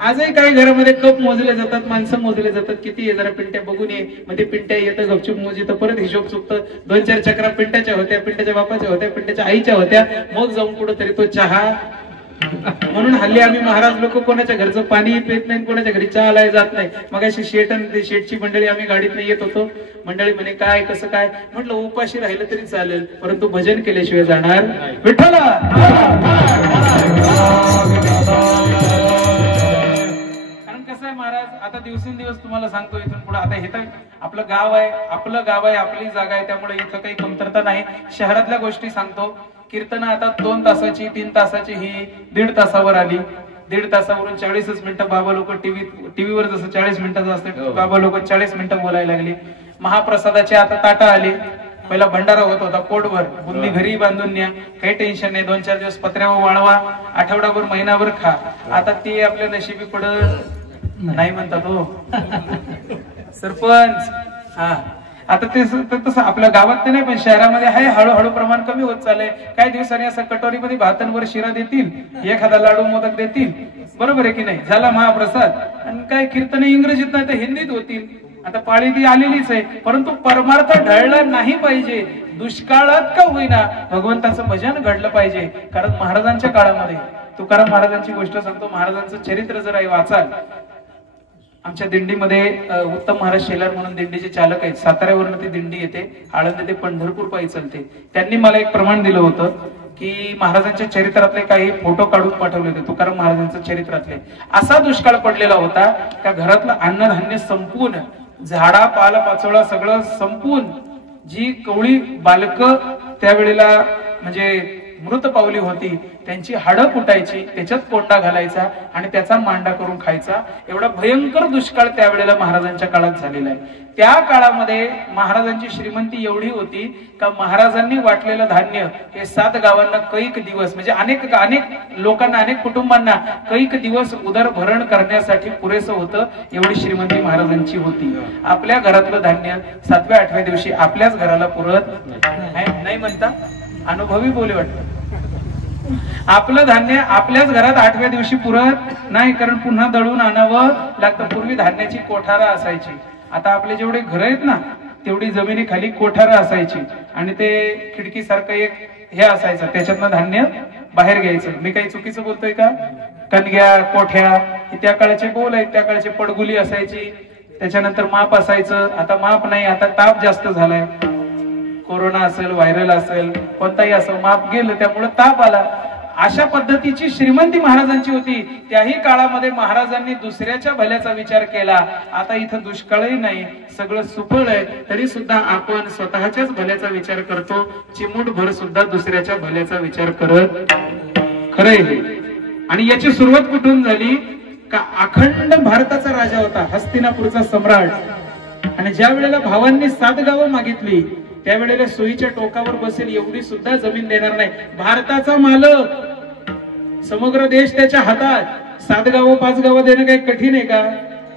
आजही काही घरामध्ये कप मोजले जातात, माणसं मोजले जातात, किती आहे जरा पिंट्या बघून ये, मग ते पिंट्या येतं गपचूप मोजी, तर परत हिशोब चुकतं. 2-4 चक्रा पिंट्याच्या होत्या, पिंट्याच्या बापाच्या होत्या, पिंट्याच्या आईच्या होत्या, मग जाऊन कुठंतरी तो चहा. म्हणून हल्ली आम्ही महाराज लोक कोणाच्या घरचं पाणी पित नाही, कोणाच्या घरी चहा जात नाही. मग अशी शेठची मंडळी आम्ही गाडीत येत होतो, मंडळी म्हणे काय कसं काय, म्हटलं उपाशी राहिलं तरी चालेल परंतु भजन केल्याशिवाय जाणार विठ्ठला. महाराज आता दिवसेंदिवस तुम्हाला सांगतो, इथून पुढे आता हे तर आपलं गाव आहे, आपलं गाव आहे, आपली जागा आहे, त्यामुळे इथं काही कमतरता नाही. शहरातल्या गोष्टी सांगतो. कीर्तन आता 2 तासाची 3 तासाची ही 1.5 तासावर आली. 1.5 तासावरून 40 मिनिटं बाबा लोक टीव्हीवर जसं 40 मिनिटाचं असतं, बाबा लोक 40 मिनिटं बोलायला लागली. महाप्रसादाचे आता ताटा आले. पहिला भंडारा होत होता पोटभर, बुंदी घरी बांधून न्या, काही टेन्शन नाही, 2-4 दिवस पत्र्यावर वाळवा, आठवडाभर महिनाभर खा. आता ते आपल्या नशिबी पडत नाही म्हणतात हो सरपंच. हा आता ते तसं आपल्या गावात तर नाही, पण शहरामध्ये आहे, हळूहळू प्रमाण कमी होत चाललंय. काही दिवसांनी असं कटोरीमध्ये भातांवर शिरा देतील, एखादा लाडू मोदक देतील, बरोबर आहे की नाही, झाला महाप्रसाद. आणि काय कीर्तन इंग्रजीत नाही तर हिंदीत होतील. आता पाळी ती आलेलीच आहे, परंतु परमार्थ ढळला नाही पाहिजे. दुष्काळात का होईना भगवंताचं भजन घडलं पाहिजे. कारण महाराजांच्या काळामध्ये तुकाराम महाराजांची गोष्ट सांगतो, महाराजांचं चरित्र जर वाचाल, आमच्या दिंडीमध्ये उत्तम महाराज शेलार म्हणून दिंडीचे चालक आहेत, साताऱ्यावरून ती दिंडी येते, आळंदी ते पंढरपूर पायी चालते. त्यांनी मला एक प्रमाण दिलं होतं की महाराजांच्या चरित्रातले काही फोटो काढून पाठवले होते, तुकाराम महाराजांच्या चरित्रातले. असा दुष्काळ पडलेला होता का घरातलं अन्नधान्य संपून, झाडा पाला पाचोळा सगळं संपून, जी कवळी बालक त्यावेळेला म्हणजे मृत पावली होती त्यांची हाडं कुटायची, त्याच्यात कोंडा घालायचा आणि त्याचा मांडा करून खायचा. एवढा भयंकर दुष्काळ त्यावेळेला महाराजांच्या काळात झालेला आहे. त्या काळामध्ये महाराजांची श्रीमंती एवढी होती का महाराजांनी वाटलेलं धान्य हे 7 गावांना कैक दिवस, म्हणजे अनेक लोकांना, अनेक कुटुंबांना कैक दिवस उदरभरण करण्यासाठी पुरेसं होतं. एवढी श्रीमंती महाराजांची होती. आपल्या घरातलं धान्य 7व्या-8व्या दिवशी आपल्याच घराला पुरत नाही म्हणता, अनुभवी बोले वाटतं. आपलं धान्य आपल्याच घरात 8व्या दिवशी पुरत नाही, कारण पुन्हा दळून आणावं लागतं. पूर्वी धान्याची कोठारा असायची. आता आपले जेवढे घर आहेत ना तेवढी जमिनीखाली कोठारा असायची आणि ते खिडकीसारखं एक हे असायचं, त्याच्यातनं धान्य बाहेर घ्यायचं. मी काही चुकीचं बोलतोय का? कणग्या, कोठ्या त्या काळाचे बोल आहेत. त्या काळाची पडगुली असायची, त्याच्यानंतर माप असायचं. आता माप नाही, आता ताप जास्त झालाय. कोरोना असेल, व्हायरल असेल, कोणताही असं माप गेलं त्यामुळे ताप आला. अशा पद्धतीची श्रीमंती महाराजांची होती. त्याही काळामध्ये महाराजांनी दुसऱ्याच्या भल्याचा विचार केला. आता इथं दुष्काळही नाही, सगळं सुफळ आहे, तरी सुद्धा आपण स्वतःच्याच भल्याचा विचार करतो, चिमूटभर सुद्धा दुसऱ्याच्या भल्याचा विचार करत खरंय हे. आणि याची सुरुवात कुठून झाली का अखंड भारताचा राजा होता, हस्तिनापूरचा सम्राट. आणि ज्या वेळेला भावांनी 7 गावं मागितली त्यावेळेला सोयीच्या टोकावर बसेल एवढी सुद्धा जमीन देणार नाही. भारताचा मालक, समग्र देश त्याच्या हातात. 7 गावं 5 गावं देणं काही कठीण आहे का?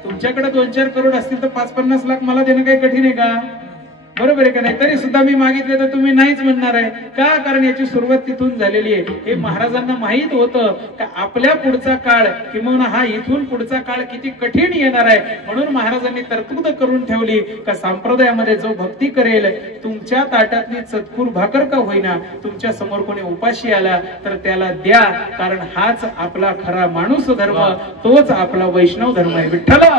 तुमच्याकडे 2-4 करोड असतील तर 5-50 लाख मला देणं काही कठीण आहे का? बरोबर आहे का नाही? तरी सुद्धा मी मागितले तर तुम्ही नाहीच म्हणणार आहे का? कारण याची सुरुवात तिथून झालेली आहे. हे महाराजांना माहित होतं का आपल्या पुढचा काळ किंवा हा इथून पुढचा काळ किती कठीण येणार आहे. म्हणून महाराजांनी तरतूद करून ठेवली का संप्रदायामध्ये जो भक्ती करेल, तुमच्या ताटातली चतकूर भाकर का होईना, तुमच्या समोर कोणी उपाशी आला तर त्याला द्या, कारण हाच आपला खरा माणूस धर्म, तोच आपला वैष्णव धर्म आहे. विठ्ठला.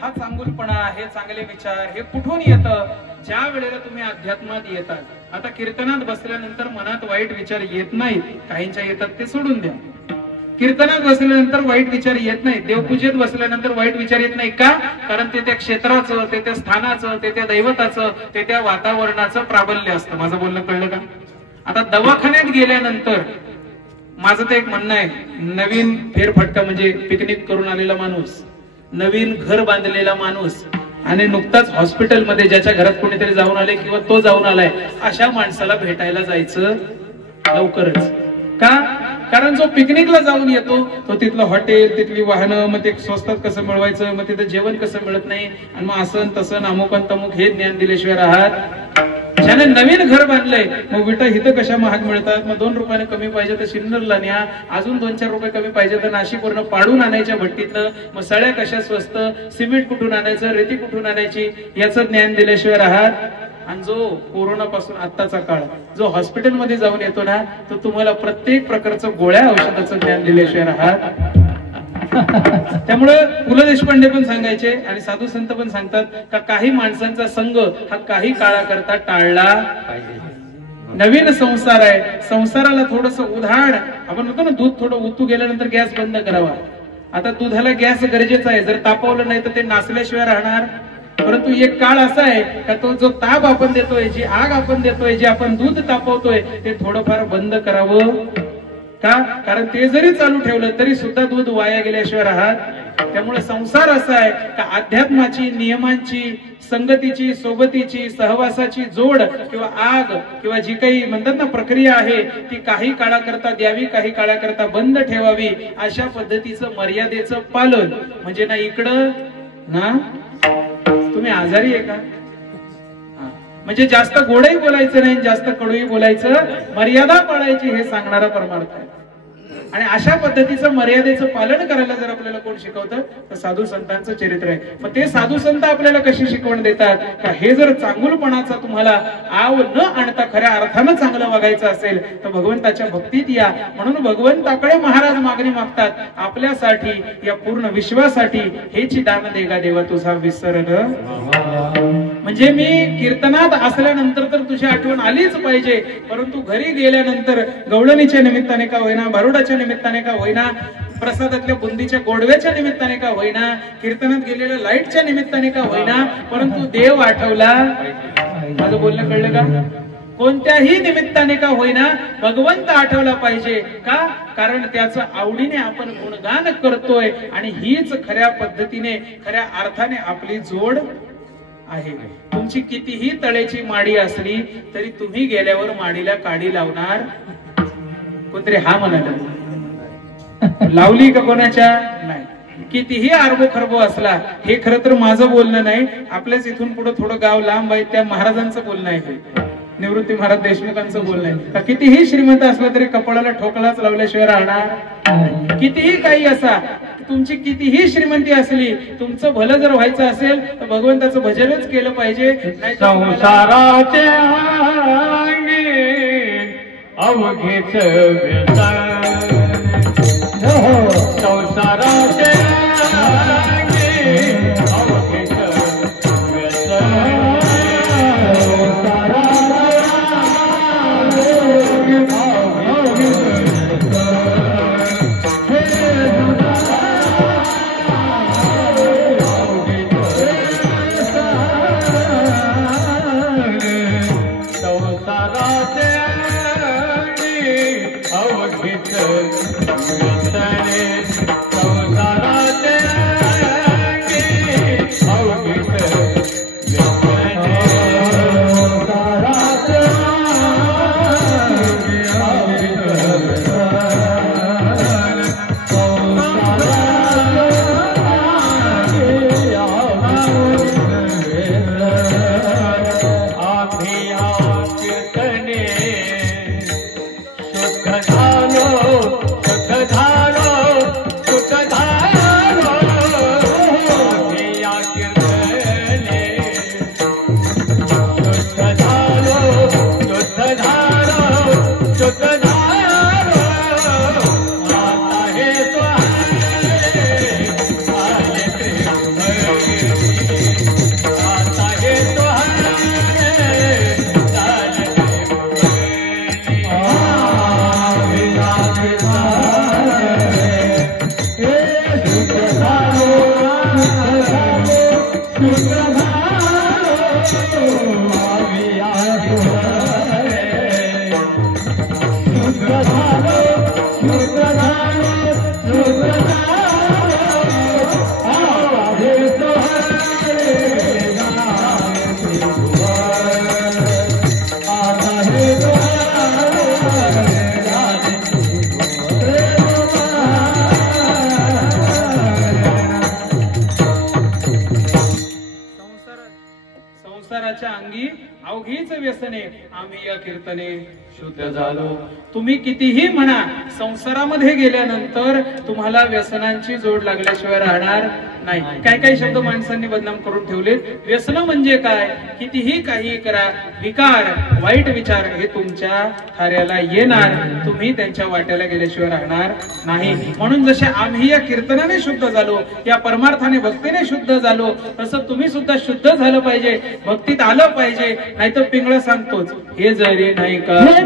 हा चांगुलपणा, हे चांगले विचार हे कुठून येतं? ज्या वेळेला तुम्ही अध्यात्मात येतात. आता कीर्तनात बसल्यानंतर मनात वाईट विचार येत नाहीत, काहींच्या येतात ते सोडून द्या. कीर्तनात बसल्यानंतर वाईट विचार येत नाहीत, देवपूजेत बसल्यानंतर वाईट विचार येत नाही का? कारण ते त्या क्षेत्राचं, ते त्या स्थानाचं, ते त्या दैवताचं, ते त्या वातावरणाचं प्राबल्य असतं. माझं बोलणं कळलं का? आता दवाखान्यात गेल्यानंतर माझं तर एक म्हणणं आहे, नवीन फेरफटका म्हणजे पिकनिक करून आलेला माणूस, नवीन घर बांधलेला माणूस आणि नुकताच हॉस्पिटलमध्ये ज्याच्या घरात कोणीतरी जाऊन आले किंवा तो जाऊन आलाय, अशा माणसाला भेटायला जायचं लवकरच. का? कारण जो पिकनिकला जाऊन येतो तो तिथलं हॉटेल, तिथली वाहनं, मग ते स्वस्तात कसं मिळवायचं, मग तिथं जेवण कसं मिळत नाही, आणि मग असं तसं अमुक तमुक हे ज्ञान दिल्याशिवाय राहत. ज्याने नवीन घर बांधलंय, मग विटा हिथं कशा महाग मिळतात, मग 2 रुपयाने कमी पाहिजे तर सिन्नरला न्या, अजून 2-4 रुपये कमी पाहिजे तर नाशिकवरनं पाडून आणायच्या भट्टीतलं, मग सळ्या कशा स्वस्त, सिमेंट कुठून आणायचं, रेती कुठून आणायची, याचं ज्ञान दिल्याशिवाय राहत. आणि जो कोरोना पासून आत्ताचा काळ जो हॉस्पिटलमध्ये जाऊन येतो ना, तो तुम्हाला प्रत्येक प्रकारचं गोळ्या औषधाचं ज्ञान दिल्याशिवाय राहत. त्यामुळे पु ल देशपांडे पण सांगायचे आणि साधू संत पण सांगतात का काही माणसांचा संघ हा काही काळाकरता टाळला पाहिजे. नवीन संसार आहे, संसाराला थोडस उधाण, आपण म्हणतो ना दूध थोडं उतू गेल्यानंतर गॅस बंद करावा. आता दुधाला गॅस गरजेचा आहे, जर तापवलं नाही तर ते नासल्याशिवाय राहणार. परंतु एक काळ असा आहे का तो जो ताप आपण देतोय, जी आग आपण देतोय, जे आपण दूध तापवतोय, ते थोडंफार बंद करावं. का? कारण ते जरी चालू ठेवलं तरी सुद्धा दूध वाया गेल्याशिवाय राहत. त्यामुळे संसार असा आहे का अध्यात्माची, नियमांची, संगतीची, सोबतीची, सहवासाची जोड किंवा आग किंवा जी काही म्हणतात ना प्रक्रिया आहे, ती काही काळाकरता द्यावी, काही काळाकरता बंद ठेवावी. अशा पद्धतीचं मर्यादेचं पालन म्हणजे ना इकडं ना तुम्ही आजारी आहे का, म्हणजे जास्त गोडही बोलायचं नाही, जास्त कडूही बोलायचं, मर्यादा पाळायची हे सांगणारा परमार्थ आहे. आणि अशा पद्धतीचं मर्यादेचं पालन करायला जर आपल्याला कोण शिकवतं तर साधू संतांचं चरित्र आहे. मग ते साधू संत आपल्याला कशी शिकवण देतात का हे जर चांगुलपणाचा तुम्हाला आव न आणता खऱ्या अर्थानं चांगलं वागायचं असेल तर भगवंताच्या भक्तीत या. म्हणून भगवंताकडे महाराज मागणी मागतात आपल्यासाठी, या पूर्ण विश्वासाठी, हेची दान देगा देवा तुझा विसरल. म्हणजे मी कीर्तनात असल्यानंतर तर तुझी आठवण आलीच पाहिजे, परंतु घरी गेल्यानंतर गवळणीच्या निमित्ताने का होईना, भारुडाच्या निमित्ताने का होईना, प्रसादातल्या बुंदीच्या गोडव्याच्या निमित्ताने का होईना, कीर्तनात गेलेल्या लाईटच्या निमित्ताने का होईना, परंतु देव आठवला. माझं बोलणं कळलं का? कोणत्याही निमित्ताने का होईना भगवंत आठवला पाहिजे. का? कारण त्याचं आवडीने आपण गुणगान करतोय आणि हीच खऱ्या पद्धतीने, खऱ्या अर्थाने आपली जोड आहे. तुमची कितीही तळेची माडी असली तरी तुम्ही गेल्यावर माडीला काडी लावणार कोणतरी हा म्हणाला, लावली का कोणाच्या नाही. कितीही आरबो खरबो असला, हे खरं तर माझं बोलणं नाही, आपल्याच इथून पुढे थोडं गाव लांब आहे त्या महाराजांचं बोलणं आहे, निवृत्ती महाराज देशमुखांचं बोलणं आहे. कितीही श्रीमंत असला तरी कपाळाला ठोकळाच लावल्याशिवाय राहणार. कितीही काही असा, तुमची कितीही श्रीमंती असली, तुमचं भलं जर व्हायचं असेल तर भगवंताचं भजनच केलं पाहिजे. संसाराचे अवघेच संसाराचे अवघेच सुख धारो अवघीच व्यसने आम्ही या कीर्तने शुद्ध झालो. तुम्ही कितीही म्हणा, संसारामध्ये गेल्यानंतर तुम्हाला व्यसनांची जोड लागल्याशिवाय राहणार नाही. काय काही शब्द माणसांनी बदनाम करून ठेवले. व्यसन म्हणजे काय? कितीही काही करा, विकार वाईट विचार हे तुमच्या थाऱ्याला येणार, तुम्ही त्यांच्या वाट्याला गेल्याशिवाय राहणार नाही. म्हणून जसे आम्ही या कीर्तनाने शुद्ध झालो, या परमार्थाने भक्तीने शुद्ध झालो, तसं तुम्ही सुद्धा शुद्ध झालं पाहिजे, भक्तीत आलं पाहिजे. नाहीतर पिंगळ सांगतोच, हे जरी नाही का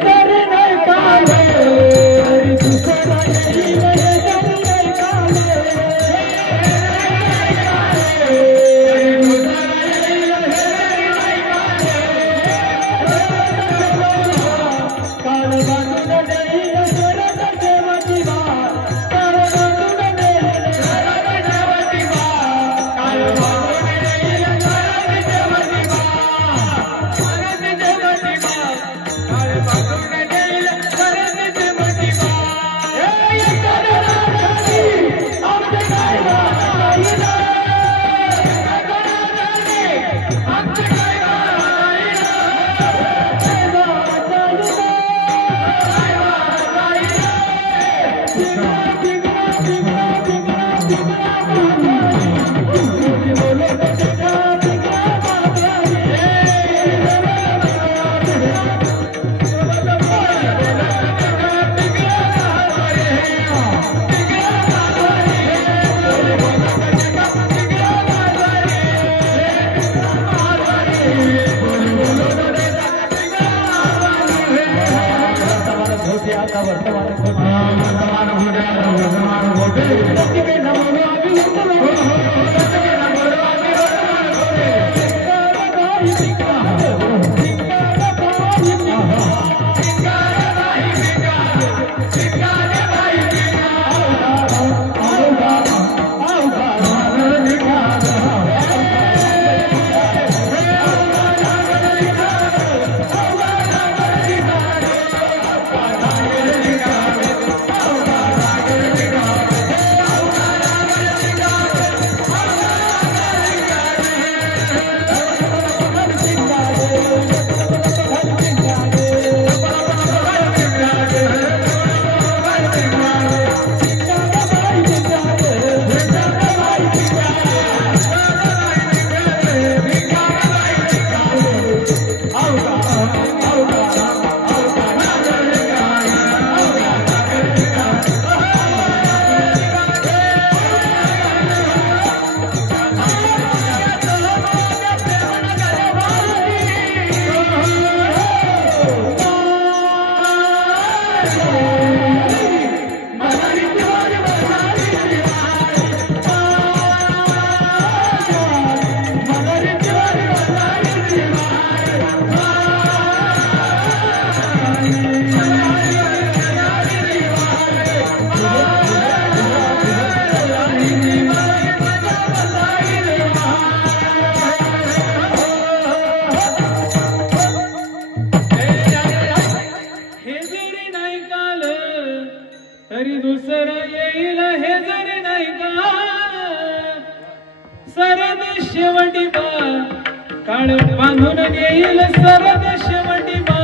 काळ बांधून येईल सरद शेवटी बा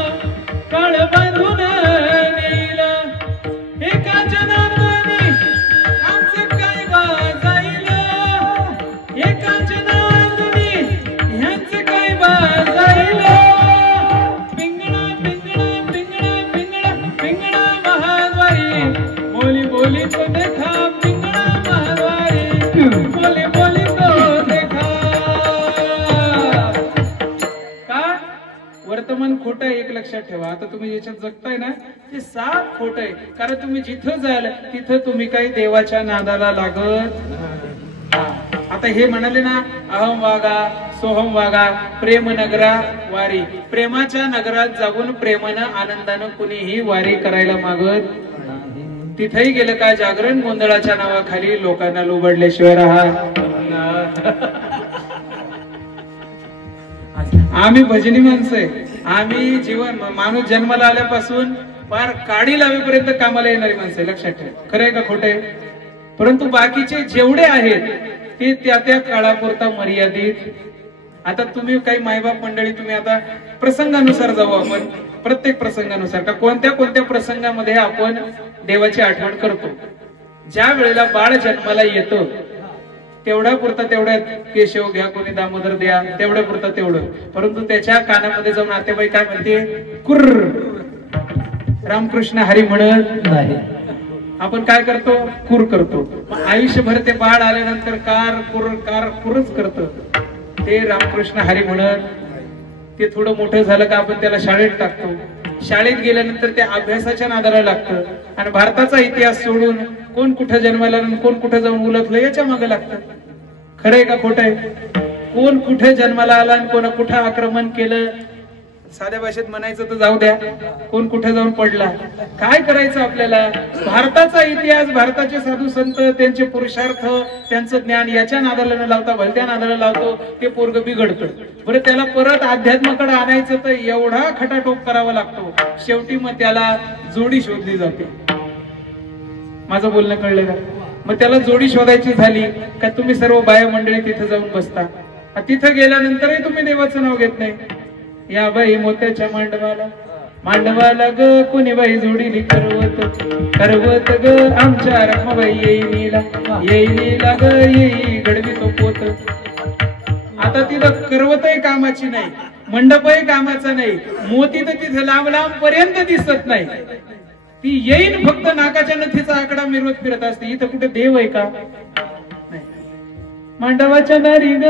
काळ बांधून येईल एका जनार्दनी आमचे काय बा जाईल एका जनार्दनी ह्यांचे काय बा जाईल पिंगळा पिंगळा पिंगळा पिंगळा पिंगळा महाद्वारी बोली बोली तो देखा पिंगळा महाद्वारी बोली बोली तो देखा वर्तमान खोट आहे एक लक्षात ठेवा. आता तुम्ही याच्यात जगताय ना ते साफ खोट आहे. कारण तुम्ही जिथं जाल तिथं तुम्ही काही देवाच्या नादाला लागत. आता हे म्हणाले ना अहम वागा सोहम वागा प्रेम नगरा वारी. प्रेमाच्या नगरात जाऊन प्रेमानं आनंदानं कुणीही वारी करायला मागत. तिथेही गेलं का जागरण गोंधळाच्या नावाखाली लोकांना लुबडल्याशिवाय राहा. आम्ही भजनी माणसं आहे. आम्ही जीवन माणूस जन्माला आल्यापासून फार काडी लावेपर्यंत कामाला येणारी माणसं आहे. लक्षात ठेवा. खरंय का खोटं आहे? परंतु बाकीचे जेवढे आहेत ते त्या त्या काळापुरता मर्यादित आता तुम्ही काही मायबाप मंडळी तुम्ही आता प्रसंगानुसार जाऊ आपण, प्रत्येक प्रसंगानुसार का कोणत्या कोणत्या प्रसंगामध्ये आपण देवाची आठवण करतो. ज्या वेळेला बाळ जन्माला येतं तेवढ्या पुरता तेवढ्या केशव घ्या, कोणी दामोदर द्या, तेवढ्या पुरता तेवढं. परंतु त्याच्या कानामध्ये जाऊन आतेबाई काय म्हणते, कुर्र, रामकृष्ण हरी म्हणत नाही. आपण काय करतो, कुर करतो. आयुष्यभर ते बाळ आल्यानंतर कार कुरच करतं. ते रामकृष्ण हरी म्हणत. ते थोडं मोठं झालं का आपण त्याला शाळेत टाकतो. शाळेत गेल्यानंतर ते अभ्यासाच्या नादाला लागतं आणि भारताचा इतिहास सोडून कोण कुठं जन्माला कोण कुठं जाऊन उलटलं याच्या मागे लागतं. खरंय का खोटं आहे? कोण कुठे जन्माला आला आणि कोण कुठं आक्रमण केलं, साध्या भाषेत म्हणायचं तर जाऊ द्या, कोण कुठे जाऊन पडला, काय करायचं आपल्याला? भारताचा इतिहास, भारताचे साधू संत, त्यांचे पुरुषार्थ, त्यांचं ज्ञान याच्या नादाला न लावता भलत्या नादाला लावतो, ते पोरग बिघडतं. बरं, त्याला परत अध्यात्माकडे आणायचं तर एवढा खटाटोप करावा लागतो. शेवटी मग त्याला जोडी शोधली जाते. माझं बोलणं कळलं का? मग त्याला जोडी शोधायची झाली का तुम्ही सर्व बाया मंडळी तिथे जाऊन बसता. तिथं गेल्यानंतरही तुम्ही देवाचं नाव घेत नाही. या बाई मोत्याच्या मांडवाला ग कोणी बाई जोडीली करवत ग आमच्या रखमाबाई येईनीला ग येई गडवी तो पोत. आता तिथं करवतही कामाची नाही, मंडपही कामाचा नाही, मोती तर तिथे लांब लांब पर्यंत दिसत नाही. ती येईन फक्त नाकाच्या नथीचा आकडा मिरवत फिरत असते. इथं कुठे देव आहे का? मांडवाच्या दारी ग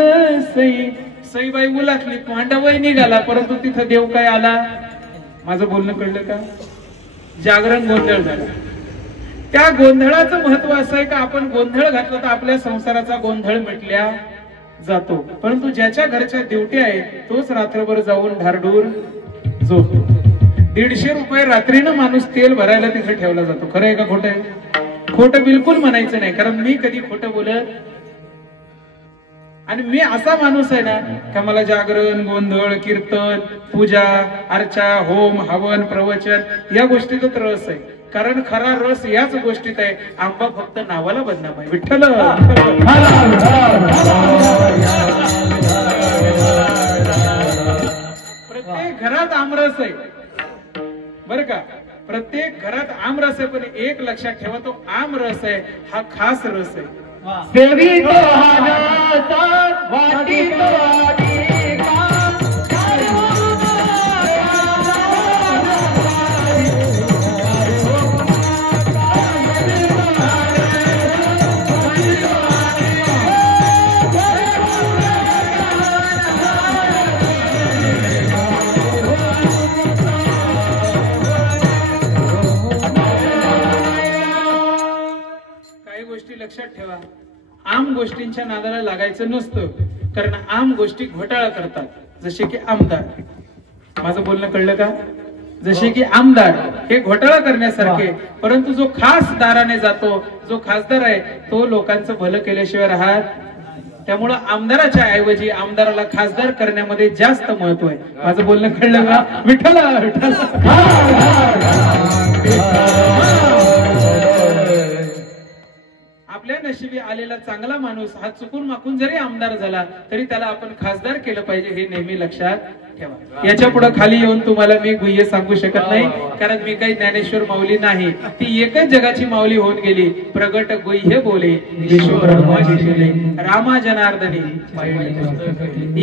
सईबाई उलाटली, मांडवही निघाला, परंतु तिथं देव काय आला? माझं बोलणं कळलं का? जागरण गोंधळ झाला. त्या गोंधळाचं महत्व असं आहे का आपण गोंधळ घातला तर आपल्या संसाराचा गोंधळ मिटल्या जातो. परंतु ज्याच्या घरच्या ड्युट्या आहेत तोच रात्रभर जाऊन ढारडूर झोपतो. 150 रुपये रात्रीनं माणूस तेल भरायला तिथे ठेवला जातो. खरं आहे का खोटं आहे? खोटं बिलकुल म्हणायचं नाही, कारण मी कधी खोटं बोलत. आणि मी असा माणूस आहे ना का मला जागरण, गोंधळ, कीर्तन, पूजा अर्चा, होम, हवन, प्रवचन या गोष्टीतच रस आहे. कारण खरा रस याच गोष्टीत आहे. आंबा फक्त नावाला बदनाम आहे. विठ्ठल प्रत्येक घरात आमरस आहे बर का? प्रत्येक घरात आमरस आहे. पण एक लक्षात ठेवा, तो आमरस आहे हा खास रस आहे. सेवी तो हातात वाटी तो आधी का लक्षात ठेवा, आम गोष्टींच्या नादाला लागायचं नसतं. कारण आम गोष्टी घोटाळा करतात. जसे की आमदार, माझं बोलणं कळलं का? जसे की आमदार हे घोटाळा करण्यासारखे. परंतु जो खास दाराने जातो, जो खासदार आहे, तो लोकांचं भलं केल्याशिवाय राहत. त्यामुळं आमदाराच्या ऐवजी आमदाराला खासदार करण्यामध्ये जास्त महत्व आहे. माझं बोलणं कळलं का? विठ्ठल आपल्या नशिबी आलेला चांगला माणूस हा चुकून माकून जरी आमदार झाला तरी त्याला आपण खासदार केलं पाहिजे, हे नेहमी लक्षात ठेवा. याच्या पुढे खाली येऊन तुम्हाला मी गुह्य सांगू शकत नाही, कारण मी काही ज्ञानेश्वर माऊली नाही. ती एकच जगाची माऊली होऊन गेली. प्रगट गुह्य बोले रामा जनार्दनी.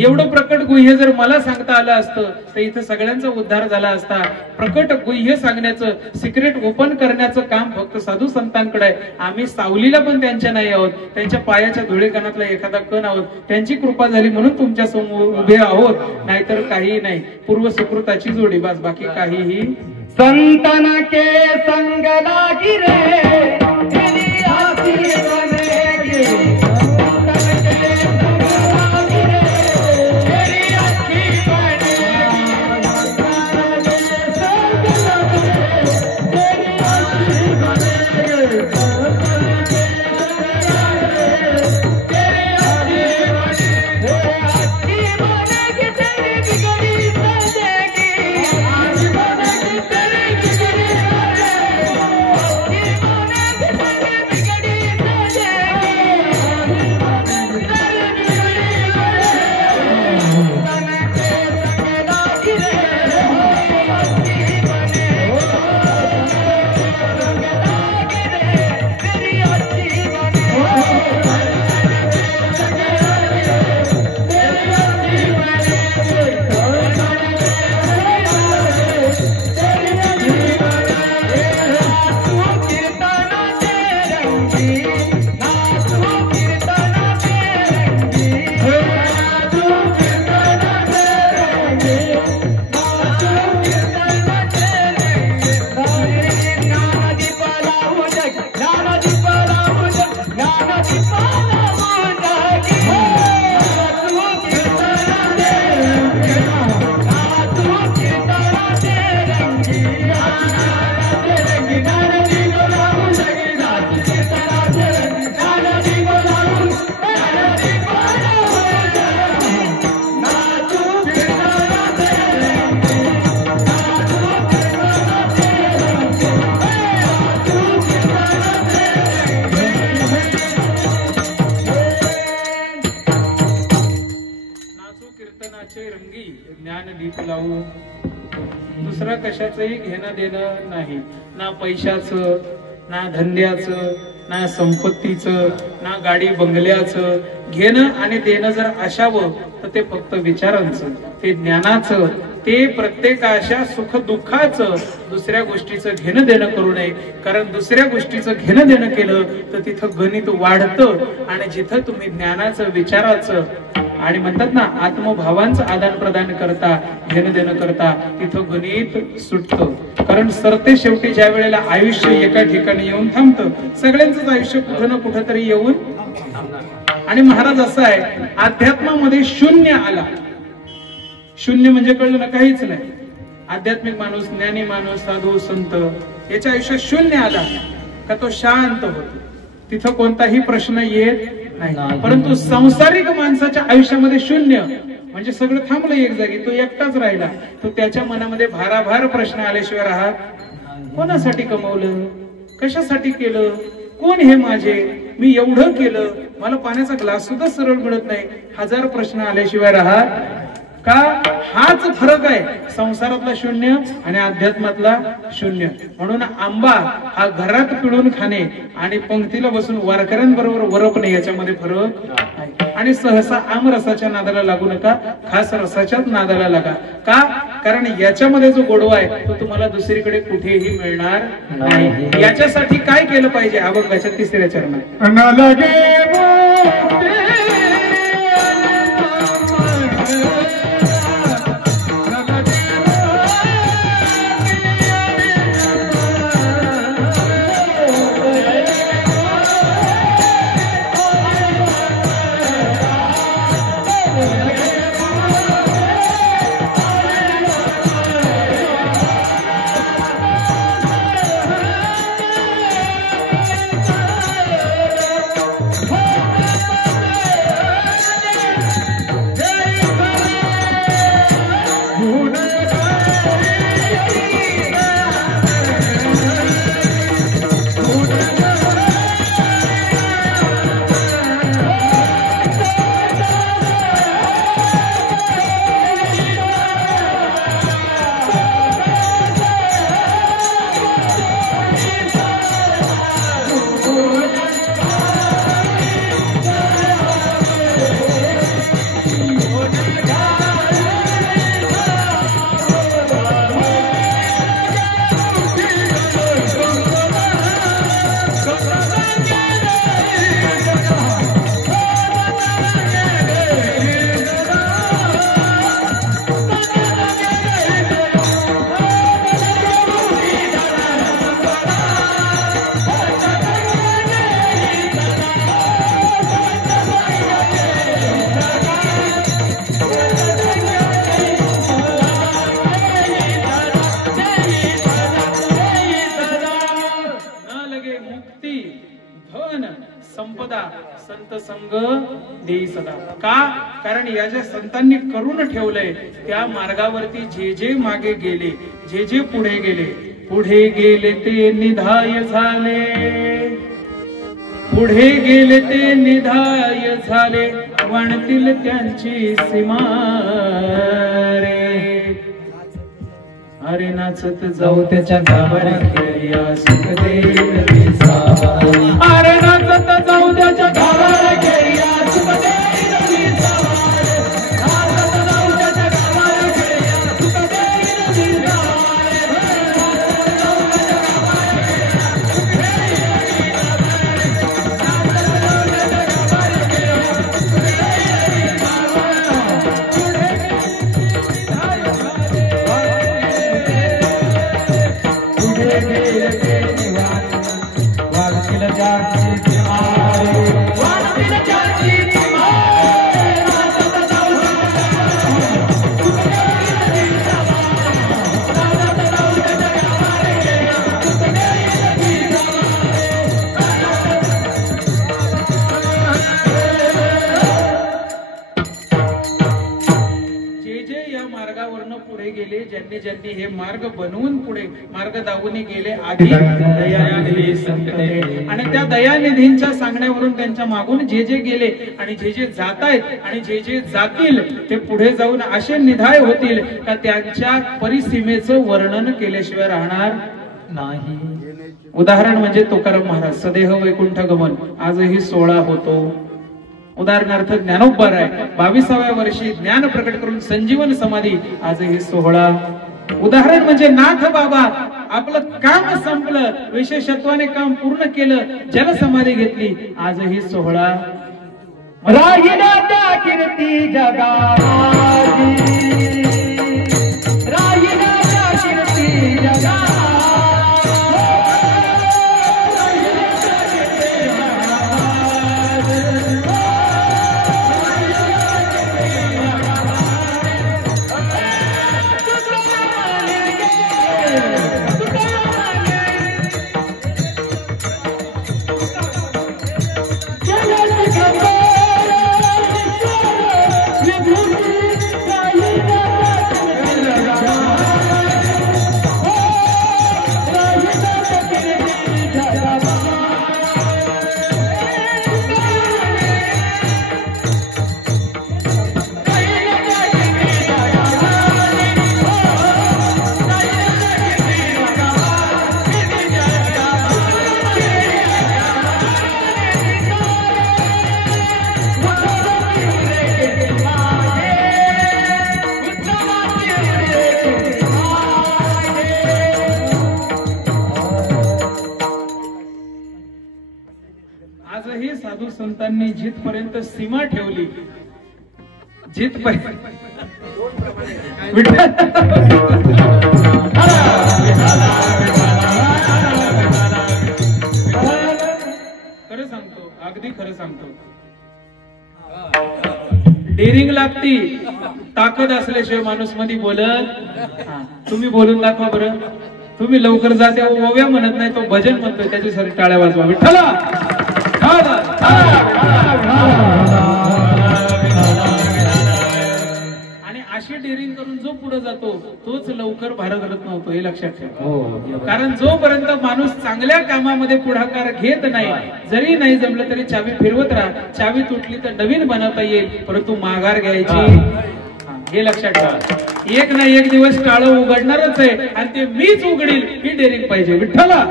एवढं प्रकट गुह्य जर मला सांगता आलं असतं तर इथं सगळ्यांचा उद्धार झाला असता. प्रकट गुह्य सांगण्याचं, सिक्रेट ओपन करण्याचं काम फक्त साधू संतांकडे आहे. आम्ही सावलीला पण त्यांच्या नाही आहोत, त्यांच्या पायाच्या धुळेकणातला एखादा कण आहोत. त्यांची कृपा झाली म्हणून तुमच्या समोर उभे आहोत, नाहीतर काही नाही. पूर्व सुकृताची जोडी बस, बाकी काहीही. संतन के संग लागी रे तेरी आसी बनेगी. संतन के संग लागी रे तेरी आसी बनेगी. संतन के संग लागी रे तेरी आसी बनेगी. ज्ञान दीप लावू, दुसरा कशाचंही घेणं देणं नाही, ना पैशाचं, ना धंद्याचं, ना संपत्तीचं, ना गाडी बंगल्याचं. घेणं आणि देणं जर असावं तर ते फक्त विचारांचं, ते ज्ञानाचं, ते प्रत्येकाच्या सुख दुःखाचं. दुसऱ्या गोष्टीचं घेणं देणं करू नये, कारण दुसऱ्या गोष्टीचं घेणं देणं केलं तर तिथं गणित वाढतं. आणि जिथं तुम्ही ज्ञानाचं, विचाराचं आणि म्हणतात ना आत्मभावांचं आदान प्रदान करता, घेणं देणं करता, तिथं गणित सुटतं. कारण सरते शेवटी ज्या वेळेला आयुष्य एका ठिकाणी येऊन थांबतं, सगळ्यांचंच आयुष्य कुठं ना कुठं तरी येऊन. आणि महाराज असं आहे, अध्यात्मामध्ये शून्य आला. शून्य म्हणजे कळलं ना, काहीच नाही. आध्यात्मिक माणूस, ज्ञानी माणूस, साधू संत याच्या आयुष्यात शून्य आला का तो शांत होतो, तिथं कोणताही प्रश्न येत नाही. परंतु सांसारिक माणसाच्या आयुष्यामध्ये शून्य म्हणजे सगळं थांबलं एक जागी, तो एकटाच राहिला. तो त्याच्या मनामध्ये भाराभार प्रश्न आल्याशिवाय राहत. कोणासाठी कमवलं, कशासाठी केलं, कोण हे माझे, मी एवढं केलं, मला पाण्याचा ग्लास सुद्धा सरळ मिळत नाही, हजार प्रश्न आल्याशिवाय राहत का. हाच फरक आहे संसारातला शून्य आणि अध्यात्मातला शून्य. म्हणून आंबा हा घरात पिळून खाणे आणि पंक्तीला बसून वारकऱ्यांबरोबर वरपणे याच्यामध्ये फरक आहे. आणि सहसा आमरसाच्या नादाला लागू नका, खास रसाच्याच नादाला लागा. का, कारण याच्यामध्ये जो गोडवा आहे तो तुम्हाला दुसरीकडे कुठेही मिळणार नाही. याच्यासाठी काय केलं पाहिजे अभंगाच्या 3ऱ्या चरणात. संत संग देई सदा. का, कारण या ज्या संतांनी करून ठेवलंय त्या मार्गावरती जे जे मागे गेले, जे जे पुढे गेले ते निधाय झाले, पुढे गेले ते निधाय झाले, वणतील त्यांची सीमा रे. अरे नाचत जाऊ त्याच्या गावाला खेळ्या सुख देईल विसावा. अरे नाचत जाऊ त्याच्या गावाला खेळ्या सुख देईल विसावा. नाचत जाऊ त्याच्या गावाला खेळ्या सुख देईल विसावा. ज्यांनी ज्यांनी हे मार्ग बनवून पुढे मार्ग दावून गेले आधी दयानिधी संत आणि त्या दयानिधींच्या सांगण्यावरून त्यांच्या मागून जे जे गेले आणि जे जे जात आहेत आणि जे जे जातील ते पुढे जाऊन असे निधाय होतील का त्यांच्या परिसीमेचं वर्णन केल्याशिवाय राहणार नाही. उदाहरण म्हणजे तुकाराम महाराज सदेह वैकुंठ गमन आजही 16 होतो. उदाहरणार्थ ज्ञानोबा राय 22व्या वर्षी ज्ञान प्रकट करून संजीवन समाधी आजही 16. उदाहरण म्हणजे नाथ बाबा आपलं काम संपलं विशेषत्वाने काम पूर्ण केलं जलसमाधी घेतली आजही 16. राहिला त्या कीर्ती जगाची राहिला त्या कीर्ती जगाची आजही साधू संतांनी जिथपर्यंत सीमा ठेवली जिथपर्यंत खरं सांगतो अगदी खरं सांगतो डेरिंग लागती ताकद असल्याशिवाय माणूस मध्ये बोलत तुम्ही बोलून दाखवा बरं. तुम्ही लवकर जाते ओव्या म्हणत नाही तो भजन म्हणतोय त्याच्यासाठी टाळ्या वाजवा. विठ्ठला आणि अशी डेअरिंग करून जो पुढे जातो तोच लवकर भारतरत्न होतो हे लक्षात ठेवा. कारण जोपर्यंत माणूस चांगल्या कामामध्ये पुढाकार घेत नाही जरी नाही जमलं तरी चावी फिरवत राहा. चावी तुटली तर नवीन बनवता येईल परंतु माघार घ्यायची हे लक्षात ठेवा. एक ना एक दिवस टाळं उघडणारच आहे आणि ते मीच उघडील ही डेअरिंग पाहिजे. विठ्ठला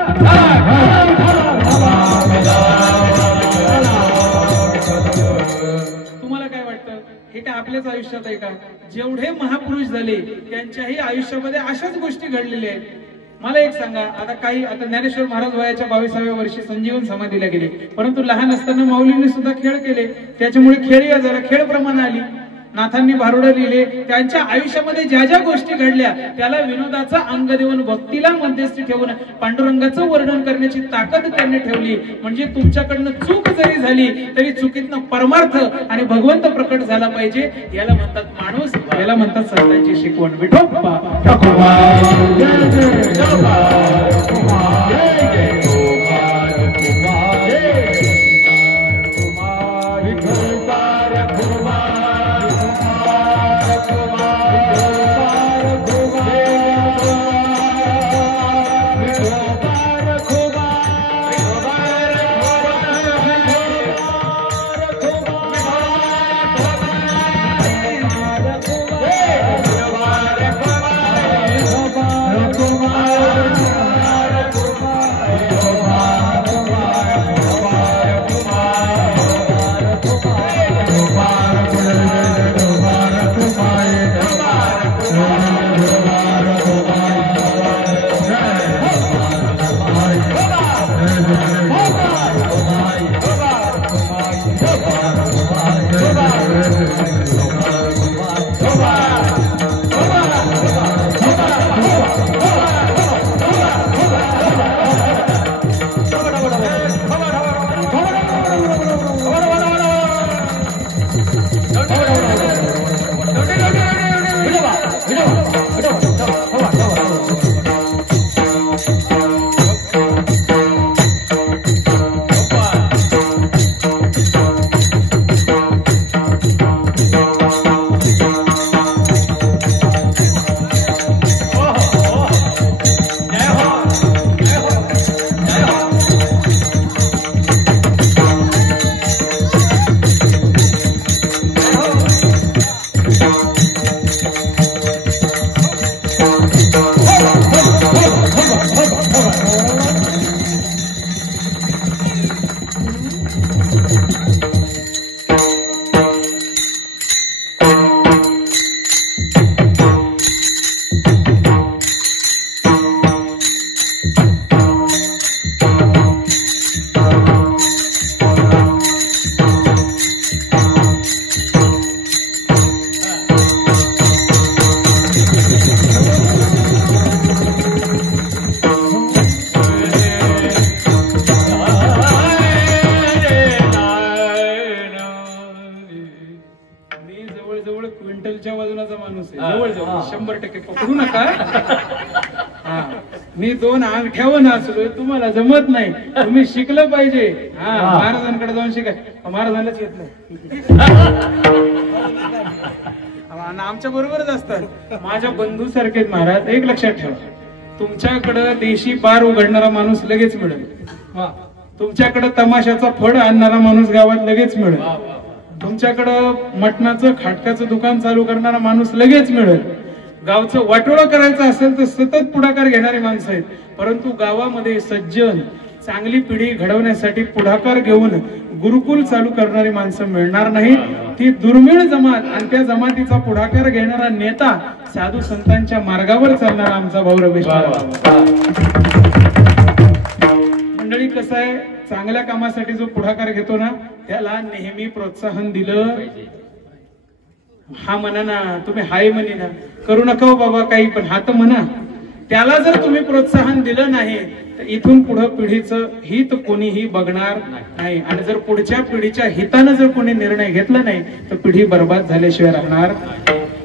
तुम्हाला काय वाटतं हे काय आपल्याच आयुष्यात आहे का? जेवढे महापुरुष झाले त्यांच्याही आयुष्यामध्ये अशाच गोष्टी घडलेल्या आहेत. मला एक सांगा आता ज्ञानेश्वर महाराज वयाच्या 22व्या वर्षी संजीवन समाधीला गेले परंतु लहान असताना माऊलींनी सुद्धा खेळ केले त्याच्यामुळे खेळ जरा खेळ प्रमाण आली. नाथांनी भारुड लिहिले त्यांच्या आयुष्यामध्ये ज्या ज्या गोष्टी घडल्या त्याला विनोदाचा अंग देऊन भक्तीला मध्यस्थी ठेवून पांडुरंगाचं वर्णन करण्याची ताकद त्यांनी ठेवली. म्हणजे तुमच्याकडनं चूक जरी झाली तरी चुकीतनं परमार्थ आणि भगवंत प्रकट झाला पाहिजे. याला म्हणतात माणूस याला म्हणतात संतांची शिकवण. विठोबा पुढच्या बाजूलाचा माणूस आहे, जवळ जवळ 100% पकडू नका. हा, मी 2 अंगठ्यावर नाचलोय, तुम्हाला जमत नाही, तुम्ही शिकलं पाहिजे. हा, महाराजांकडे जाऊन शिकाय. महाराजांनाच घेतलं, आमच्या बरोबरच असतात, माझ्या बंधू सारखेच महाराज. एक लक्षात ठेवा, तुमच्याकडं देशी बार उघडणारा माणूस लगेच मिळेल, तुमच्याकडे तमाशाचा फड आणणारा माणूस गावात लगेच मिळेल, तुमच्याकडं मटणाचं खाटकाचं दुकान चालू करणारा माणूस लगेच मिळेल, गावचं वाटोळं करायचं असेल तर सतत पुढाकार घेणारी माणसं आहेत. परंतु गावामध्ये सज्जन चांगली पिढी घडवण्यासाठी पुढाकार घेऊन गुरुकुल चालू करणारी माणसं मिळणार नाहीत. ती दुर्मिळ जमात, आणि त्या जमातीचा पुढाकार घेणारा नेता साधू संतांच्या मार्गावर चालणारा आमचा भाऊ रमेश. मंडळी, कसं आहे, चांगल्या कामासाठी जो पुढाकार घेतो ना त्याला नेहमी प्रोत्साहन दिलं. हा म्हणा ना, तुम्ही हाय म्हणे ना, करू नका हो बाबा काही, पण हा तर म्हणा. त्याला जर तुम्ही प्रोत्साहन दिलं नाही तर इथून पुढे पिढीचं हित कोणीही बघणार नाही. आणि जर पुढच्या पिढीच्या हितानं जर कोणी निर्णय घेतला नाही तर पिढी बर्बाद झाल्याशिवाय राहणार.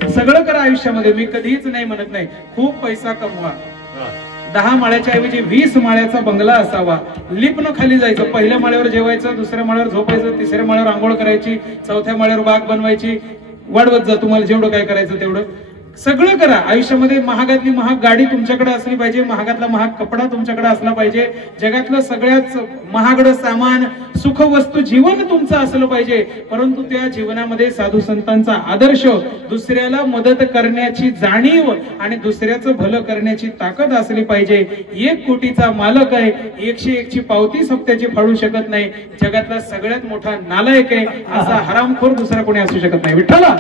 सगळं करा आयुष्यामध्ये, मी कधीच नाही म्हणत नाही. खूप पैसा कमवा, 10 माळ्याच्या ऐवजी 20 माळ्याचा बंगला असावा, लिफ्टनं खाली जायचं, पहिल्या माळ्यावर जेवायचं, दुसऱ्या माळ्यावर झोपायचं, तिसऱ्या माळ्यावर आंघोळ करायची, चौथ्या माळ्यावर बाग बनवायची. वाढवत जा, तुम्हाला जेवढं काय करायचं तेवढं. सगळं करा आयुष्यामध्ये. महागातली महाग गाडी तुमच्याकडे असली पाहिजे, महागातला महाग कपडा तुमच्याकडे असला पाहिजे, जगातलं सगळ्यात महागडं सामान, सुख वस्तू, जीवन तुमचं असलं पाहिजे. परंतु त्या जीवनामध्ये साधू संतांचा आदर्श, दुसऱ्याला मदत करण्याची जाणीव आणि दुसऱ्याचं भलं करण्याची ताकद असली पाहिजे. 1 कोटीचा मालक आहे, 101 ची पावती सप्त्याची फाडू शकत नाही, जगातला सगळ्यात मोठा नालायक आहे असा हरामखोर दुसरा कोणी असू शकत नाही. विठ्ठला,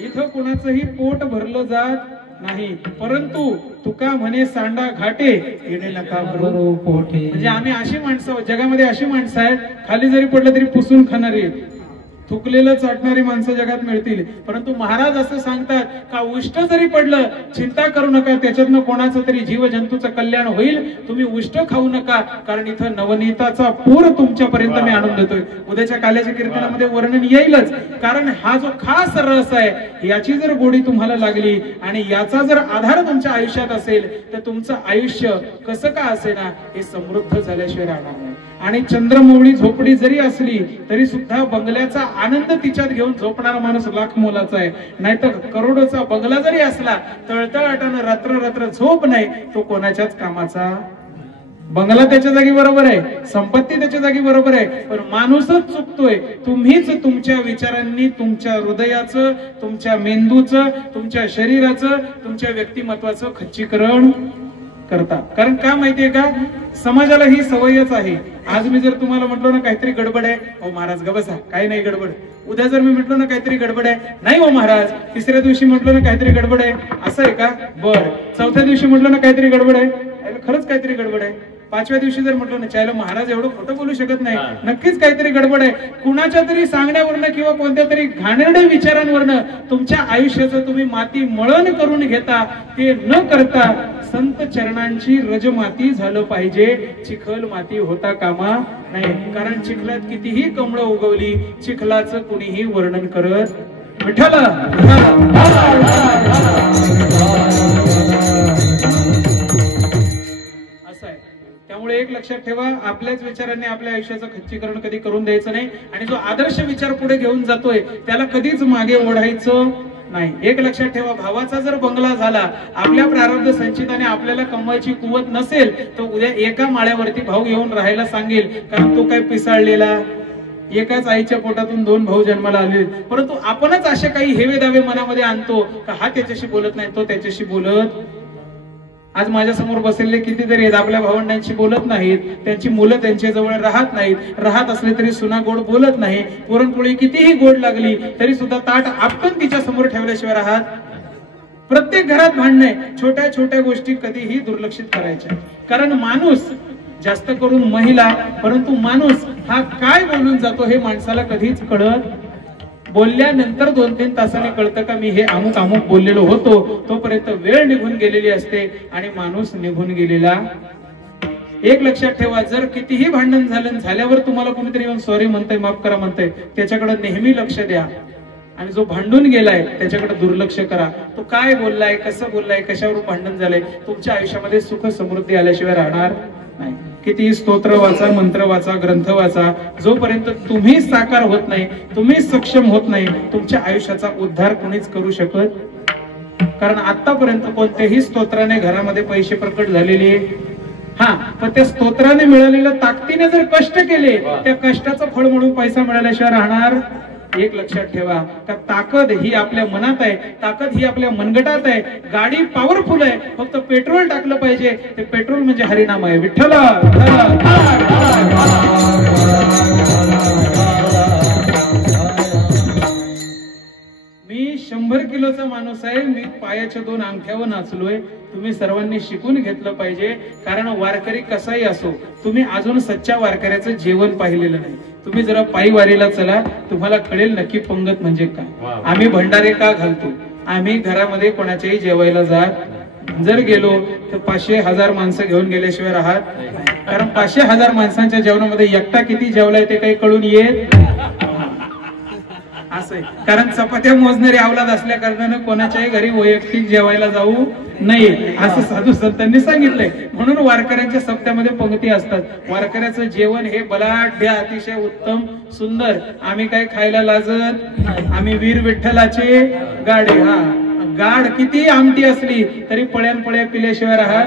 इथं कोणाचंही पोट भरलं जात नाही. परंतु तुका म्हणे सांडा घाटे येणे नका भरू पोटे. म्हणजे आम्ही अशी माणसं, जगामध्ये अशी माणसं आहेत, खाली जरी पडलं तरी पुसून खाणारी, थुकलेलं चाटणारी माणसं जगात मिळतील. परंतु महाराज असं सांगतात का उष्ट जरी पडलं चिंता करू नका, त्याच्यातनं कोणाचं तरी जीव जंतूचं कल्याण होईल. तुम्ही उष्ट खाऊ नका, कारण इथं नवनीताचा पूर तुमच्यापर्यंत मी आणून देतोय. उद्याच्या काल्याच्या कीर्तनामध्ये वर्णन येईलच, कारण हा जो खास रस आहे याची जर गोडी तुम्हाला लागली आणि याचा जर आधार तुमच्या आयुष्यात असेल तर तुमचं आयुष्य कसं का असेना हे समृद्ध झाल्याशिवाय राहणार नाही. आणि चंद्रमौळी झोपडी जरी असली तरी सुद्धा बंगल्याचा आनंद तिच्यात घेऊन झोपणारा माणूस लाख मोलाचा आहे. नाहीतर करोडोचा बंगला जरी असला, तळतळाटानं रात्र रात्र झोप नाही, तो कोणाच्याच कामाचा. बंगला त्याच्या जागी बरोबर आहे, संपत्ती त्याच्या जागी बरोबर आहे, पण माणूसच चुकतोय. तुम्हीच तुमच्या विचारांनी तुमच्या हृदयाचं, तुमच्या मेंदूचं, तुमच्या शरीराचं, तुमच्या व्यक्तिमत्वाचं खच्चीकरण करता. कारण का माहितीये का, समाजाला ही सवयच आहे. आज मी जर तुम्हाला म्हटलो ना काहीतरी गडबड आहे, हो महाराज ग बसा, काही नाही गडबड. उद्या जर मी म्हटलो ना काहीतरी गडबड आहे, नाही हो महाराज. तिसऱ्या दिवशी म्हटलो ना काहीतरी गडबड आहे, असं आहे का, बर. चौथ्या दिवशी म्हटलं ना काहीतरी गडबड आहे, खरंच काहीतरी गडबड आहे. 5व्या दिवशी जर म्हटलं ना चायला महाराज एवढं खोटं बोलू शकत नाही, नक्कीच काहीतरी गडबड आहे. कुणाच्या तरी सांगण्यावरनं किंवा कोणत्या तरी घाणेरड्या विचारांवरनं तुमच्या आयुष्याचं तुम्ही माती मळण करून घेता. ते न करता संत चरणांची रजमाती झालं पाहिजे, चिखल माती होता कामा नाही. कारण चिखलात कितीही कमळं उगवली, चिखलाचं कुणीही वर्णन करत विठ्ठला. त्यामुळे एक लक्षात ठेवा, आपल्याच विचारांनी आपल्या आयुष्याचं खच्चीकरण कधी करून द्यायचं नाही. आणि जो आदर्श विचार पुढे घेऊन जातोय त्याला कधीच मागे ओढायचं नाही. एक लक्षात ठेवा, भावाचा जर बंगला झाला, आपल्या प्रारब्ध संचिताने आपल्याला कमवायची कुवत नसेल तर उद्या एका माळ्यावरती भाऊ येऊन राहायला सांगेल, कारण तो काय पिसाळलेला. एकाच आईच्या पोटातून 2 भाऊ जन्माला आले. परंतु आपणच असे काही हेवे दावे मनामध्ये आणतो का हा त्याच्याशी बोलत नाही, तो त्याच्याशी बोलत. आज माझ्या समोर बसलेले कितीतरी आहेत, आपल्या भावंडांशी बोलत नाहीत, त्यांची मुलं त्यांच्या जवळ राहत नाहीत, राहत असले तरी सुना गोड बोलत नाही. पुरणपोळी कितीही गोड लागली तरी सुद्धा ताट आपटून तिच्या समोर ठेवल्याशिवाय राहत. प्रत्येक घरात भांडणे, छोट्या छोट्या गोष्टी कधीही दुर्लक्षित करायच्या. कारण माणूस, जास्त करून महिला, परंतु माणूस हा काय बोलून जातो हे माणसाला कधीच कळत. बोलल्यानंतर 2-3 तासांनी कळतं का मी हे अमुक अमुक बोललेलो होतो. तोपर्यंत वेळ निघून गेलेली असते आणि माणूस निघून गेलेला. एक लक्षात ठेवा, जर कितीही भांडण झालं, झाल्यावर तुम्हाला कोणीतरी येऊन सॉरी म्हणतंय, माफ करा म्हणतंय, त्याच्याकडे नेहमी लक्ष द्या. आणि जो भांडून गेलाय त्याच्याकडे दुर्लक्ष करा. तो काय बोललाय, कसं बोललाय, कशावरून भांडण झालंय, तुमच्या आयुष्यामध्ये सुख समृद्धी आल्याशिवाय राहणार नाही. किती स्तोत्र वाचा, मंत्र वाचा, ग्रंथ वाचा, जोपर्यंत तुम्ही साकार होत नाही, तुम्ही सक्षम होत नाही, तुमच्या आयुष्याचा उद्धार कोणीच करू शकत. कारण आतापर्यंत कोणत्याही स्तोत्राने घरामध्ये पैसे प्रकट झालेले पण त्या स्तोत्राने मिळालेल्या ताकदीने जर कष्ट केले, त्या कष्टाचं फळ म्हणून पैसा मिळाल्याशिवाय राहणार. एक लक्षात ठेवा का ताकद ही आपल्या मनात आहे, ताकद ही आपल्या मनगटात आहे. गाडी पॉवरफुल आहे, फक्त पेट्रोल टाकलं पाहिजे. ते पेट्रोल म्हणजे हरिनाम आहे. विठ्ठल मी 100 किलोचा माणूस आहे, मी पायाच्या 2 अंगठ्यावर नाचलोय. तुम्ही सर्वांनी शिकून घेतलं पाहिजे. कारण वारकरी कसाही असो, तुम्ही अजून सच्च्या वारकऱ्याचं जेवण पाहिलेलं नाही. तुम्ही जरा पायी वारीला चला, तुम्हाला कळेल नक्की पंगत म्हणजे काय. आम्ही भंडारे का घालतो, आम्ही घरामध्ये कोणाच्याही जेवायला जात जर गेलो तर 500-1000 माणसं घेऊन गेल्याशिवाय राहत. कारण 500-1000 माणसांच्या जेवणामध्ये एकटा किती जेवलाय ते काही कळून येत असं. कारण चपात्या मोजणारी अवलाद असल्या कारणानं कोणाच्याही घरी वैयक्तिक जेवायला जाऊ नये असं साधू संतांनी सांगितलंय. म्हणून वारकऱ्यांच्या सप्त्यामध्ये पंक्ती असतात. वारकऱ्याचं जेवण हे बलाढ्य, अतिशय उत्तम, सुंदर. आम्ही काय खायला लाजत, आम्ही वीर विठ्ठलाचे गाडे. गाड किती आमटी असली तरी पळ्यान पळ्या पिल्याशिवाय राहत.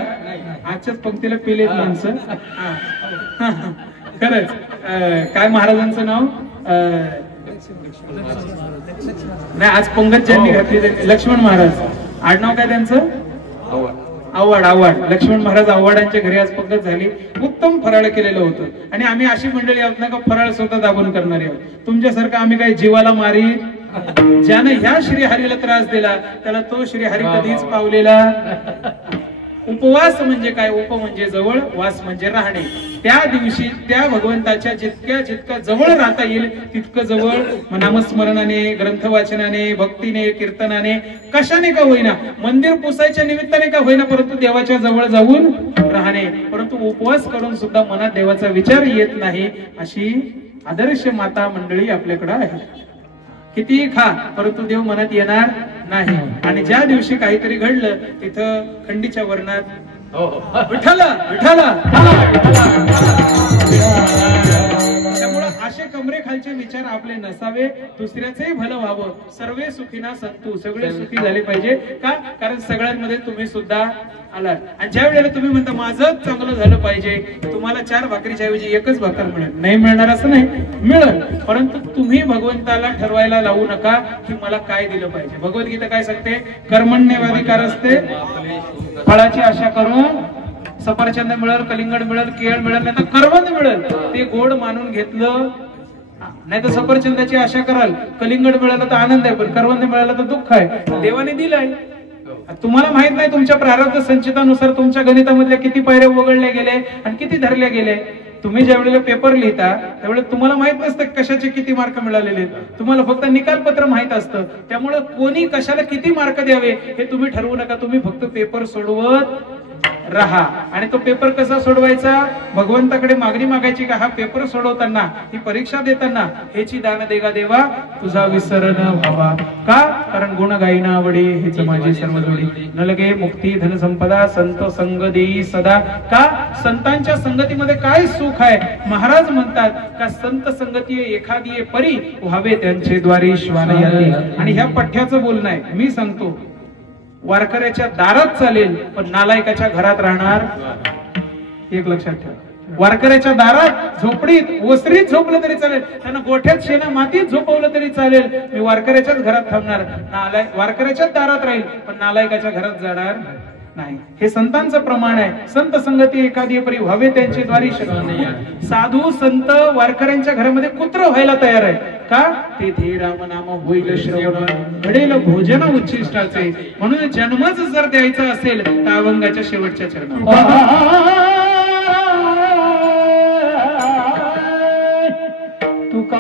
आजच्याच पंक्तीला पिलेत माणसं. खरंच काय महाराजांचं नाव नाही, आज पंगत ज्यांनी घातली लक्ष्मण महाराज. आडनाव काय त्यांचं? आव्हाड. लक्ष्मण महाराज आव्हाडांच्या घरी आज पंगत झाली. उत्तम फराळ केलेलं होतं. आणि आम्ही अशी मंडळी आहोत ना का फराळ स्वतः दाबून करणारी आहोत. तुमच्यासारखं आम्ही काही जीवाला मारी. ज्याने ह्या श्रीहरीला त्रास दिला त्याला तो श्रीहरी कधीच पावलेला. उपवास म्हणजे काय? उप म्हणजे जवळ, वास म्हणजे राहणे. त्या दिवशी त्या भगवंताच्या जितक्या जवळ राहता येईल तितकं जवळ नामस्मरणाने, ग्रंथ वाचनाने, भक्तीने, कीर्तनाने, कशाने का होईना, मंदिर पुसायच्या निमित्ताने का होईना, परंतु देवाच्या जवळ जाऊन राहणे. परंतु उपवास करून सुद्धा मनात देवाचा विचार येत नाही, अशी आदर्श माता मंडळी आपल्याकडे आहे. कितीही खा परंतु देव मनात येणार नाही. आणि ज्या दिवशी काहीतरी घडलं तिथं खंडीच्या वर्णात विठ्ठल विठ्ठल. त्यामुळे असे कमरे खालचे विचार आपले नसावे. दुसऱ्याचंही भलं व्हावं. सर्वे सुखीना संतू, सगळे सुखी झाले पाहिजे. का? कारण सगळ्यांमध्ये तुम्ही सुद्धा आलात. आणि ज्या वेळेला तुम्ही म्हणता माझं चांगलं झालं पाहिजे, तुम्हाला 4 भाकरीच्या ऐवजी 1च भाकर मिळेल. नाही मिळणार असं नाही, मिळेल. परंतु तुम्ही भगवंताला ठरवायला लावू नका की मला काय दिलं पाहिजे. भगवद्गीता काय सांगते? कर्मण्यवाधिकार असते, फळाची आशा करून सफरचंद मिळेल, कलिंगड मिळेल, केळ मिळेल, नाही तर करवंद मिळेल. ते गोड मानून घेतलं नाही तर सफरचंदाची आशा कराल. कलिंगड मिळालं तर आनंद आहे, पण करवंद मिळालं तर दुःख आहे. देवाने दिलंय. तुम्हाला माहित नाही तुमच्या प्रारब्ध संचितानुसार तुमच्या गणितामधल्या किती पायऱ्या वगळल्या गेल्या आणि किती धरल्या गेल्या. तुम्ही ज्या वेळेला पेपर लिहिता त्यावेळेला तुम्हाला माहित नसतं कशाचे किती मार्क मिळालेले. तुम्हाला फक्त निकालपत्र माहित असतं. त्यामुळे कोणी कशाला किती मार्क द्यावे हे तुम्ही ठरवू नका. तुम्ही फक्त पेपर सोडवत राहा. आणि तो पेपर कसा सोडवायचा? भगवंताकडे मागणी मागायची का हा पेपर सोडवताना, ही परीक्षा देताना, हेची दान देगा देवा तुझा विसर न व्हावा. का? कारण गुण गायना आवडे हेच माझी सर्व जोडी. न लगे मुक्ती धन संपदा संत संग देई सदा. का? संतांच्या संगतीमध्ये काय सुख आहे. महाराज म्हणतात का संत संगती एखादी परी व्हावे त्यांचे द्वारी श्वान याती. आणि ह्या पठ्याचं बोलणं आहे. मी सांगतो वारकऱ्याच्या दारात चालेल पण नालायकाच्या घरात राहणार. एक लक्षात ठेवा. वारकऱ्याच्या दारात, झोपडीत, ओसरीत झोपलं तरी चालेल, त्यांना गोठ्यात शेणा मातीत झोपवलं तरी चालेल, मी वारकऱ्याच्याच घरात थांबणार. वारकऱ्याच्याच दारात राहील पण नालायकाच्या घरात जाणार नाही. हे संतांचं प्रमाण आहे. संत संगती एखादी परी व्हावे त्यांचे द्वारी श्वान. साधू संत वारकऱ्यांच्या घरामध्ये कुत्र व्हायला तयार आहे. का? तेथे रामनाम होईल श्रवण, घडेल भोजन उच्छिष्टाचे. म्हणून जन्मच जर द्यायचा असेल तर अभंगाच्या शेवटच्या चरणात तुका